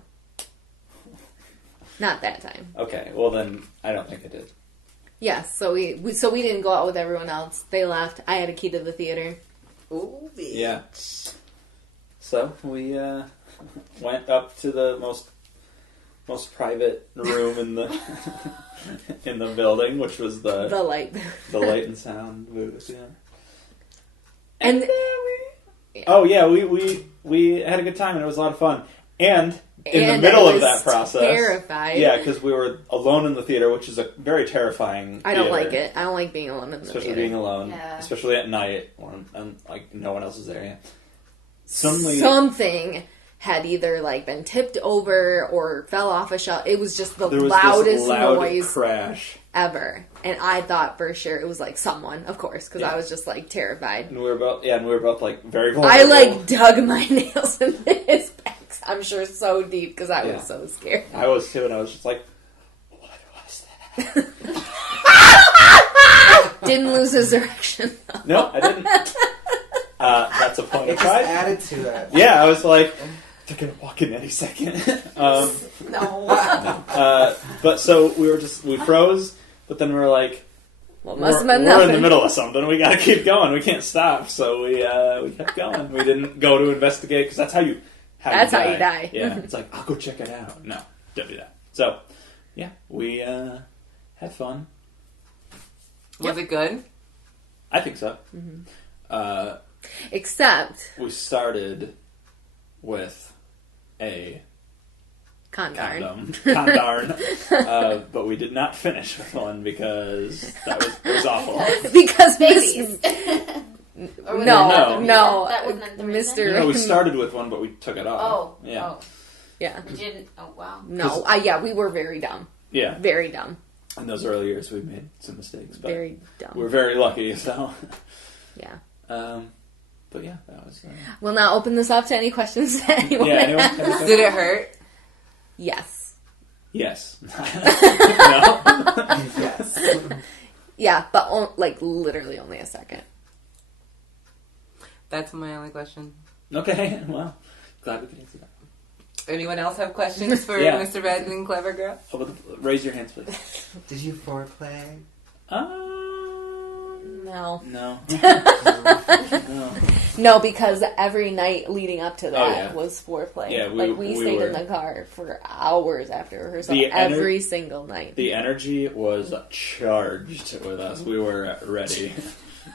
Not that time. Okay, well then, I don't think I did. Yes, so we didn't go out with everyone else. They left. I had a key to the theater. Ooh, bitch. Yeah. So we went up to the most private room in the in the building, which was the light and sound booth. Yeah. And we had a good time and it was a lot of fun. And in the middle of that process, terrified. Yeah, because we were alone in the theater, which is a very terrifying. I don't like it. I don't like being alone in the especially theater. being alone, Yeah. especially at night when like no one else is there. Yeah. Suddenly, Something had either like been tipped over or fell off a shelf. It was just the there was loudest this loud noise crash, ever, and I thought for sure it was like someone, of course, because I was just like terrified. and we were both like very vulnerable. I like dug my nails into his back. I'm sure so deep because I was so scared. I was too, and I was just like, "What was that?" Didn't lose his erection. No, I didn't. That's a point It of just pride. added to it. Yeah, I was like, they're gonna walk in any second. But so we froze, but then we were like, Well, must have we're been in nothing. the middle of something. We gotta keep going. We can't stop. So we kept going. We didn't go to investigate because that's how you die. Yeah, it's like I'll go check it out. No, don't do that. So yeah, we had fun. Was it good? I think so. Mm-hmm. Except We started with a condom. condom, but we did not finish with one because it was awful. Because Babies. Or was No. no, That wasn't the reason? Mr. No, we started with one, but we took it off. Oh. Yeah. Oh. Yeah. You didn't. Oh, wow. No, we were very dumb. Yeah. Very dumb. In those early years, we made some mistakes, but Very dumb. we're very lucky. So, Yeah. but yeah, that was. We'll now open this up to any questions that anyone Yeah. Anyone? has. Anything? Did it hurt? Yes. Yes. No. Yes. Yeah, but literally only a second. That's my only question. Okay. Well, glad we could answer that. Anyone else have questions for Yeah. Mr. Red and Clever Girl? Raise your hands, please. Did you foreplay? No. No. No. No, because every night leading up to that Oh, yeah. was foreplay. Yeah, we we stayed were- in the car for hours after rehearsal The every single night. The energy was charged with us. We were ready.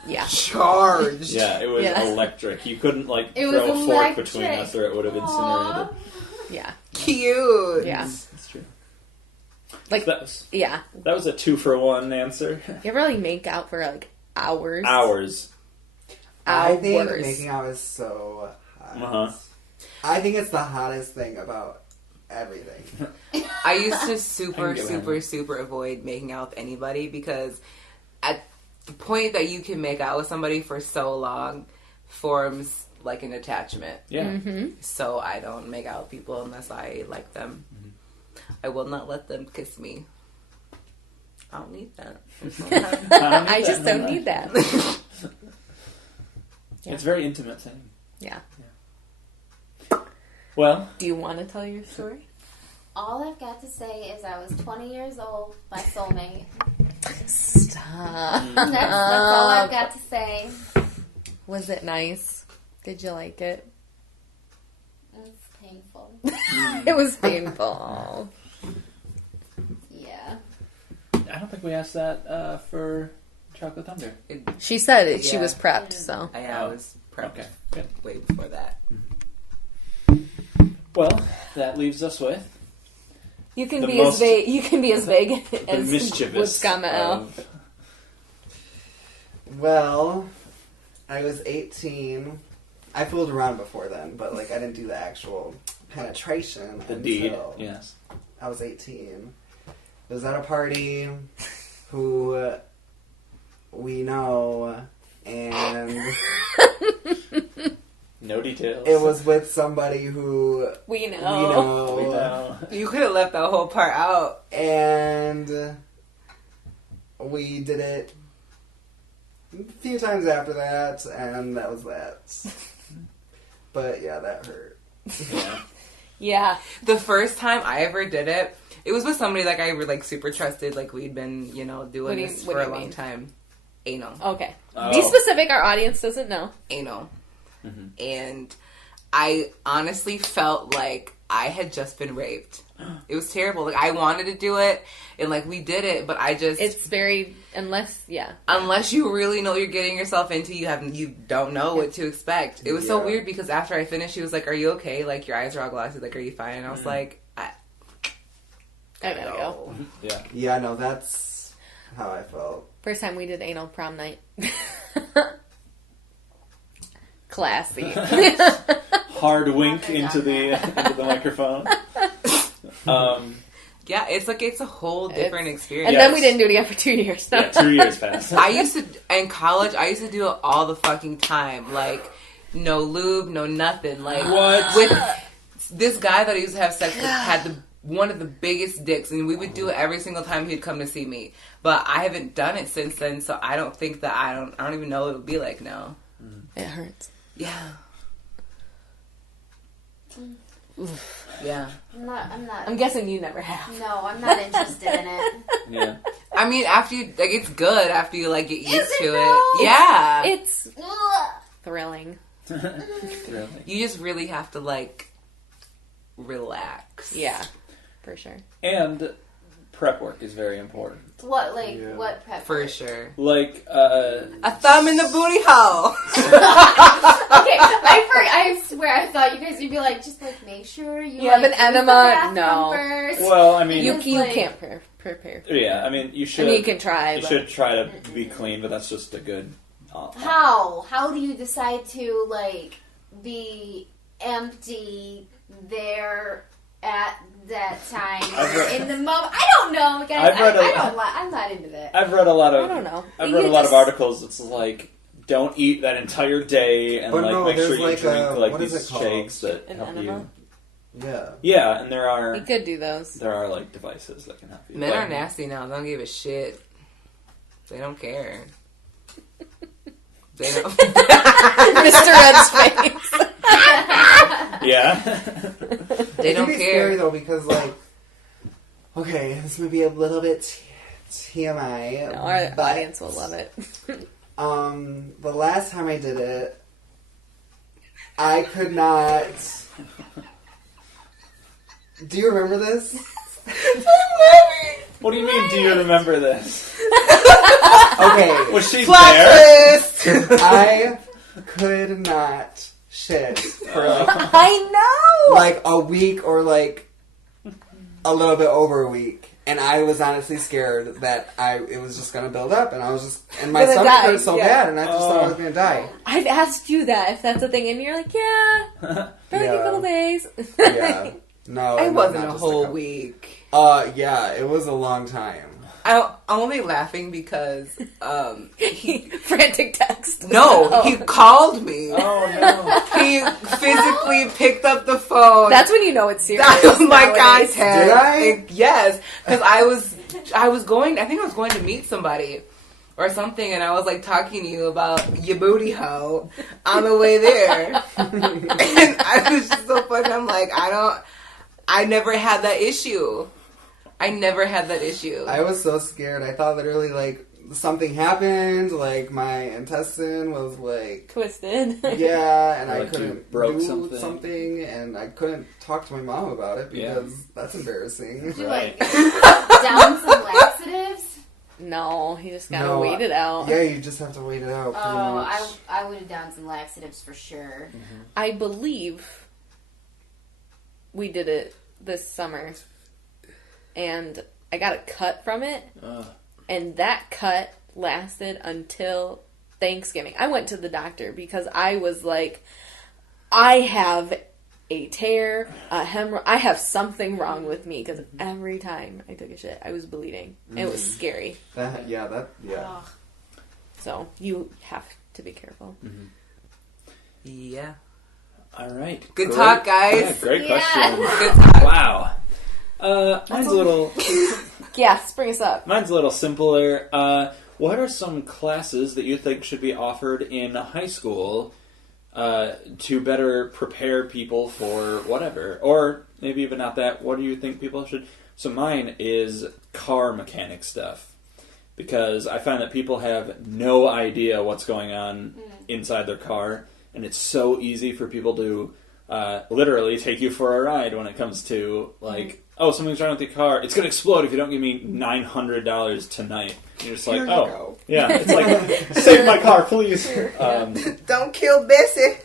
Yeah. Charged. Yeah, it was Yeah. electric. You couldn't It throw was a fork electric. between us, or it would have incinerated. Yeah. Cute. Yeah. That's true. Like, That was yeah. a 2-for-1 answer. You ever make out for hours? Hours. I think Hours. making out is so hot. Uh-huh. I think it's the hottest thing about everything. I used to I super, can get behind super, that. super avoid making out with anybody because at the point that you can make out with somebody for so long forms like an attachment. Yeah. Mm-hmm. So I don't make out with people unless I like them. I will not let them kiss me. I don't need that. I just don't need that. Yeah. It's a very intimate thing. Yeah. Well, Do you want to tell your story? All I've got to say is I was 20 years old, my soulmate. Stop. That's all I've got to say. Was it nice? Did you like it? It's painful. It was painful. Yeah. I don't think we asked that for Chocolate Thunder. She said it. She Yeah. was prepped, so. I was prepped Okay, good. way before that. Well, that leaves us with You can The be most- as vague. You can be as vague the as mischievous of- Well, I was 18. I fooled around before then, but I didn't do the actual penetration the until deed. Yes. I was 18. It was at a party who we know, and No details. it was with somebody who we we know. We know. You could have left that whole part out. and we did it a few times after that, and that was that. But yeah, that hurt. Yeah. Yeah. The first time I ever did it, it was with somebody like I like super trusted. Like we'd been, doing this for a long time. Anal. Okay. Oh. Be specific. Our audience doesn't know. Anal. Mm-hmm. And I honestly felt like I had just been raped. It was terrible. Like I wanted to do it, and like we did it, but I just It's very unless you really know what you're getting yourself into, you don't know what to expect. It was so weird because after I finished, she was like, "Are you okay? Like your eyes are all glassy. Like, are you fine?" And I was like, "I gotta go." Yeah. Yeah, no, that's how I felt. First time we did anal prom night. Classy. Hard wink into the microphone. Yeah, it's like it's a whole different experience. And then we didn't do it again for 2 years. So. Yeah, 2 years passed. I used to in college. I used to do it all the fucking time. Like no lube, no nothing. Like What? With this guy that I used to have sex with had one of the biggest dicks, and we would do it every single time he'd come to see me. But I haven't done it since then, so I don't think that I don't even know what it would be like now. It hurts. Yeah. Yeah. I'm not. I'm guessing you never have. No, I'm not interested in it. Yeah. I mean, after you like, it's good after you like get used to it. though? Yeah. It's thrilling. Really? You just really have to like relax. Yeah, for sure. And prep work is very important. What Yeah. what prep? For sure. Like, A thumb in the booty hole. Okay, I swear I thought you guys would be like, just like make sure you have like, an use the enema? bathroom No. First. well, I mean, You It's you like- can't prepare. yeah, I mean, you should. I mean, you can try. You But should try to be clean, but that's just a good. How do you decide to like be empty there at that time in the moment? I don't know, guys. I'm not into that. I've read a lot of. I don't know. I've You read a lot of just- articles. It's like don't eat that entire day, and But like no, make sure there's you like drink a- like what is these it called? shakes that An help enema? you. Yeah. Yeah, and there are You could do those. like devices that can help you. Men But- are nasty now. They don't give a shit. They don't care. They don't. Mr. Red's face. Yeah. They It don't can be care. scary though because like, okay, this may be a little bit TMI. No, our but, audience will love it. the last time I did it, I could not. Do you remember this? What do you mean? Do you remember this? Okay, Was she plot there? twist! I could not shit for like a week or like a little bit over a week. And I was honestly scared that it was just gonna build up, and I was just, and my Gonna stomach die, hurt so yeah. bad, and I just thought I was gonna die. I've asked you that if that's a thing, and you're like, yeah, for like a Yeah. couple days. Yeah, no, It no, wasn't not a just whole couple- week. Yeah, it was a long time. I'm only laughing because Frantic text. no, he called me. Oh no. He physically picked up the phone. That's when you know it's serious. That was my nowadays. contact. Did I? And yes, because I was going. I think I was going to meet somebody or something, and I was like talking to you about your booty hole on the way there, and I was just so funny. I'm like, I never had that issue. I never had that issue. I was so scared. I thought literally like something happened, like my intestine was like Twisted. yeah, and Or I like you couldn't broke do something. and I couldn't talk to my mom about it Yeah. because that's embarrassing. Did you Right. like down some laxatives? No, he just gotta No, wait it out. Yeah, you just have to wait it out. pretty Oh, much. I would have done some laxatives for sure. I believe we did it this summer, and I got a cut from it, and that cut lasted until Thanksgiving. I went to the doctor because I was like, I have a tear, a hemorrhoid. I have something wrong with me because every time I took a shit, I was bleeding. It was scary. Yeah. Ugh. So you have to be careful. yeah. All right. Good Great- talk, guys. Yeah, great Yeah. question. Good talk. Wow. Mine's a little. Yes, bring us up. Mine's a little simpler. What are some classes that you think should be offered in high school to better prepare people for whatever. Or maybe even not that. What do you think people should... So mine is car mechanic stuff. Because I find that people have no idea what's going on inside their car. And it's so easy for people to literally take you for a ride when it comes to, like, oh, something's wrong with the car. It's going to explode if you don't give me $900 tonight. And you're just like, oh. Yeah, it's like, save my car, please. Don't kill Bessie.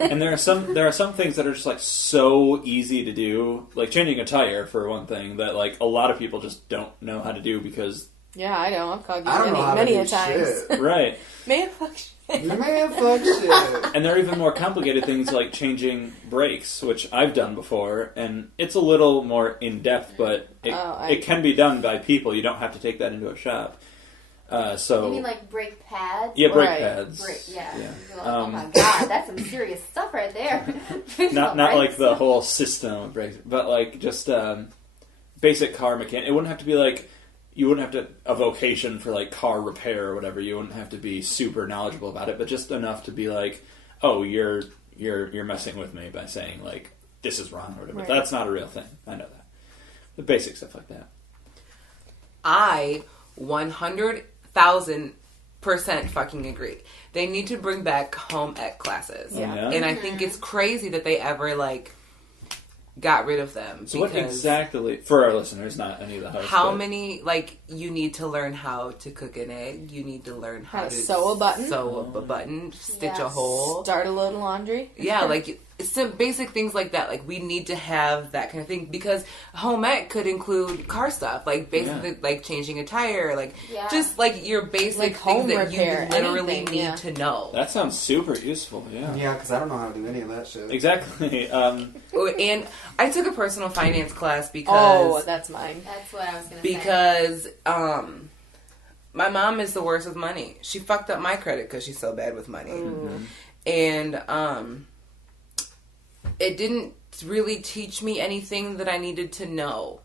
And there are some things that are just, like, so easy to do. Like, changing a tire, for one thing, that, like, a lot of people just don't know how to do because... Yeah, I know. I've called I don't know you how many to a do times. shit. Right. Man, fuck shit. Man, fuck shit. And there are even more complicated things like changing brakes, which I've done before, and it's a little more in-depth, but it can be done by people. You don't have to take that into a shop. So You mean like brake pads? Yeah, brake Right. pads. Yeah. Yeah. Oh my god, that's some serious stuff right there. Not like the whole system of brakes, but like just basic car mechanic. It wouldn't have to be like... You wouldn't have a vocation for, like, car repair or whatever. You wouldn't have to be super knowledgeable about it, but just enough to be like, oh, you're messing with me by saying, like, this is wrong or whatever. Right. That's not a real thing. I know that. The basic stuff like that. I 100,000% fucking agree. They need to bring back home ec classes. Yeah. And I think it's crazy that they ever, like, got rid of them. So what exactly, for our listeners, not any of the hosts, how many, like, you need to learn how to cook an egg, you need to learn how to sew a button, stitch a hole, start a load of laundry. Yeah, like, some basic things like that. Like, we need to have that kind of thing, because home ec could include car stuff, like, basically, like, changing a tire, like, just, like, your basic like things home that repair, you literally anything, need to know. That sounds super useful, yeah. Yeah, because I don't know how to do any of that shit. Exactly. And I took a personal finance class because... Oh, that's mine. That's what I was going to say. Because, my mom is the worst with money. She fucked up my credit because she's so bad with money. Mm-hmm. And, it didn't really teach me anything that I needed to know.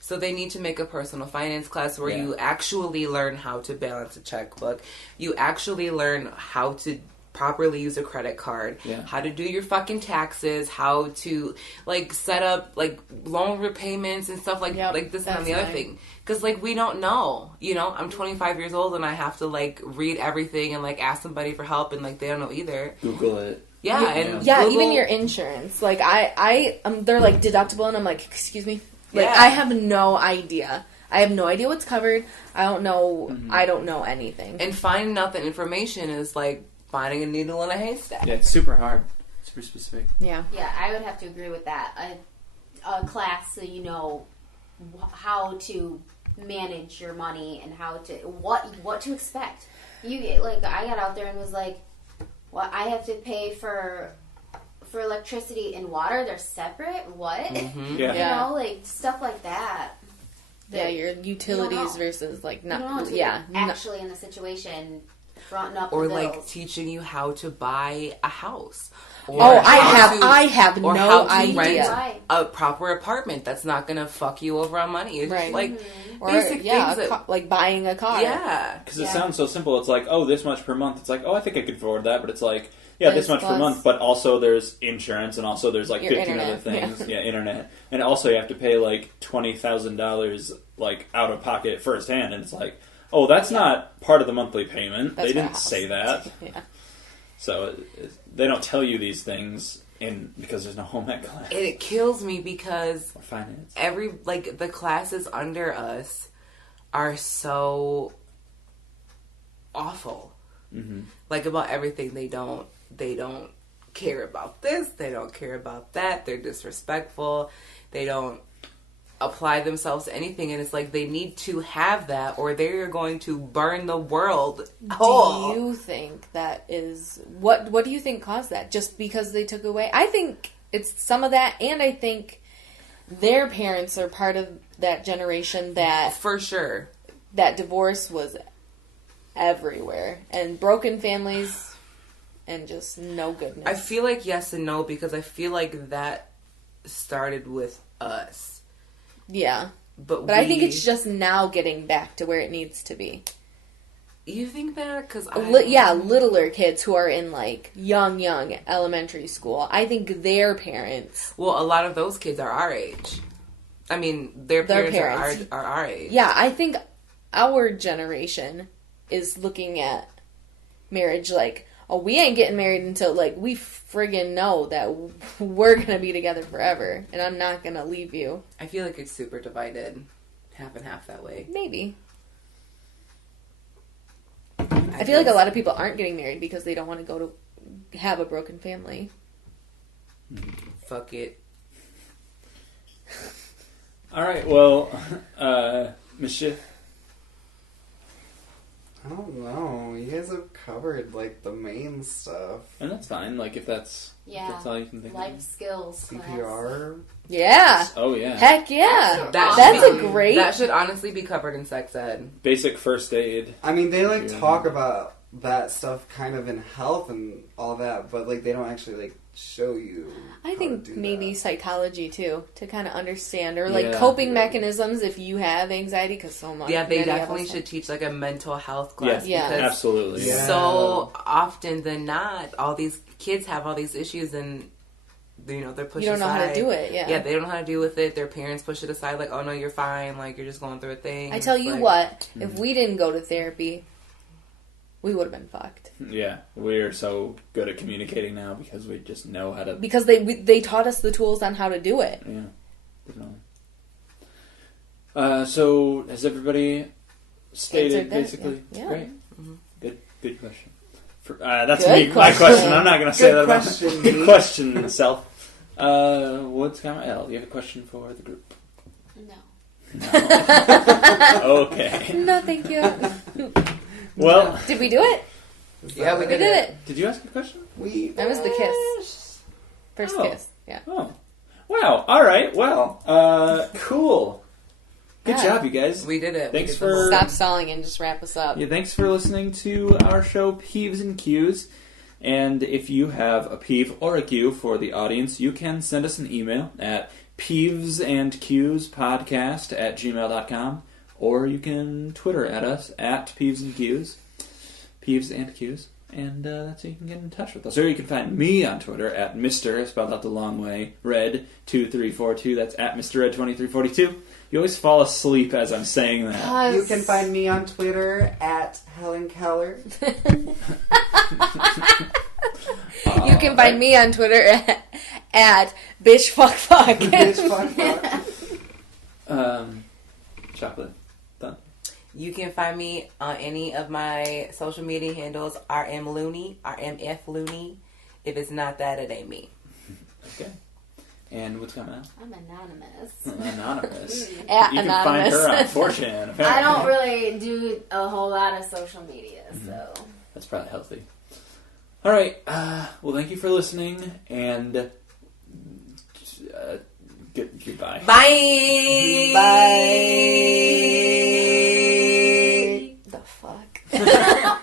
So they need to make a personal finance class where you actually learn how to balance a checkbook. You actually learn how to properly use a credit card, how to do your fucking taxes, how to, like, set up, like, loan repayments and stuff like this and the other thing. Because, like, we don't know. You know, I'm 25 years old and I have to, like, read everything and, like, ask somebody for help, and, like, they don't know either. Google it. And Google, even your insurance. Like, they're, like, deductible, and I'm like, excuse me? Like, I have no idea. I have no idea what's covered. I don't know. I don't know anything. And finding out that information is, like, finding a needle in a haystack. Yeah, it's super hard. Super specific. Yeah. Yeah, I would have to agree with that. A class so you know how to manage your money and how to what to expect. I got out there and was like, "What? I have to pay for electricity and water? They're separate? What? Mm-hmm. Yeah. You know, like stuff like that." Yeah, your utilities versus, like, not. Yeah. Actually, in the situation, fronting up or the like bills. teaching you how to buy a house. Or I have or no how to idea. rent a proper apartment that's not gonna fuck you over on money. It's just like Or, basic things that, like buying a car. yeah. Because it sounds so simple. It's like, oh, this much per month. It's like, oh, I think I could afford that. But it's like, yeah, this much per month. But also there's insurance, and also there's like Your 15 internet, other things. Yeah, internet. And also you have to pay like $20,000 like out of pocket firsthand. And it's like, oh, that's not part of the monthly payment. That's they for a didn't house. say that. Yeah. So they don't tell you these things because there's no home ec class. And it kills me because Or finance. the classes under us are so awful. Mm-hmm. Like, about everything. They don't care about this. They don't care about that. They're disrespectful. They don't apply themselves to anything, and it's like they need to have that or they're going to burn the world whole. Do you think that is what do you think caused that? Just because they took away? I think it's some of that, and I think their parents are part of that generation that For sure. that divorce was everywhere, and broken families, and just no goodness. I feel like yes and no, because I feel like that started with us. Yeah. But I think it's just now getting back to where it needs to be. You think that? Because littler kids who are in like young elementary school. I think their parents. Well, a lot of those kids are our age. I mean, their parents. Are our age. Yeah, I think our generation is looking at marriage like, oh, we ain't getting married until like we friggin' know that we're gonna be together forever, and I'm not gonna leave you. I feel like it's super divided, half and half that way. Maybe. I feel like a lot of people aren't getting married because they don't want to go to have a broken family. Fuck it. All right, well, Mischief. I don't know. You guys have covered like the main stuff. And that's fine, like if that's all you can think life of. skills. CPR. Yeah. Oh, yeah. Heck yeah. That That should honestly be covered in sex ed. Basic first aid. I mean, they like talk about that stuff kind of in health and all that, but like they don't actually like show you. I think maybe that. Psychology too, to kind of understand, or like coping mechanisms if you have anxiety, because so much. Yeah, they definitely should teach like a mental health class. Yeah, because absolutely. Yeah. so often than not, all these kids have all these issues and they're pushed aside. You don't know how to do it, Yeah, they don't know how to deal with it. Their parents push it aside like, oh no, you're fine, like you're just going through a thing. I tell you like, what, if we didn't go to therapy, we would have been fucked. Yeah, we're so good at communicating now because we just know how to... Because they taught us the tools on how to do it. Yeah, definitely. So, has everybody stated basically? Yeah. Great. Mm-hmm. Good question. That's Good my question. question. I'm not going to say that question, about Good question, self. What's coming? Elle, you have a question for the group? No. Okay. No, thank you. Well, Did we do it? Yeah, we We did did it. it. did you ask a question? That was the kiss. First Oh. kiss. Yeah. Oh. Wow. All right. Well, cool. Good Yeah. job, you guys. We did it. Thanks We did the for- Stop stalling and just wrap us up. Yeah, thanks for listening to our show, Peeves and Qs. And if you have a peeve or a Q for the audience, you can send us an email at peevesandqspodcast@gmail.com, or you can Twitter at us at Peeves and Qs, Peeves and Qs, and that's how you can get in touch with us. Or you can find me on Twitter at Mr. spelled out the long way, Red2342. That's at Mr. Red2342. You always fall asleep as I'm saying that. You can find me on Twitter at Helen Keller. You can find me on Twitter at bitch fuck fuck. Bitch, fuck, fuck. Chocolate. Done. You can find me on any of my social media handles, RMLooney, RMF Looney. If it's not that, it ain't me. Okay. And what's coming out? I'm anonymous. Anonymous. At You can Anonymous. find her on 4chan, apparently. I don't really do a whole lot of social media, so. That's probably healthy. All right. Well, thank you for listening, and goodbye. Bye! Bye. The fuck?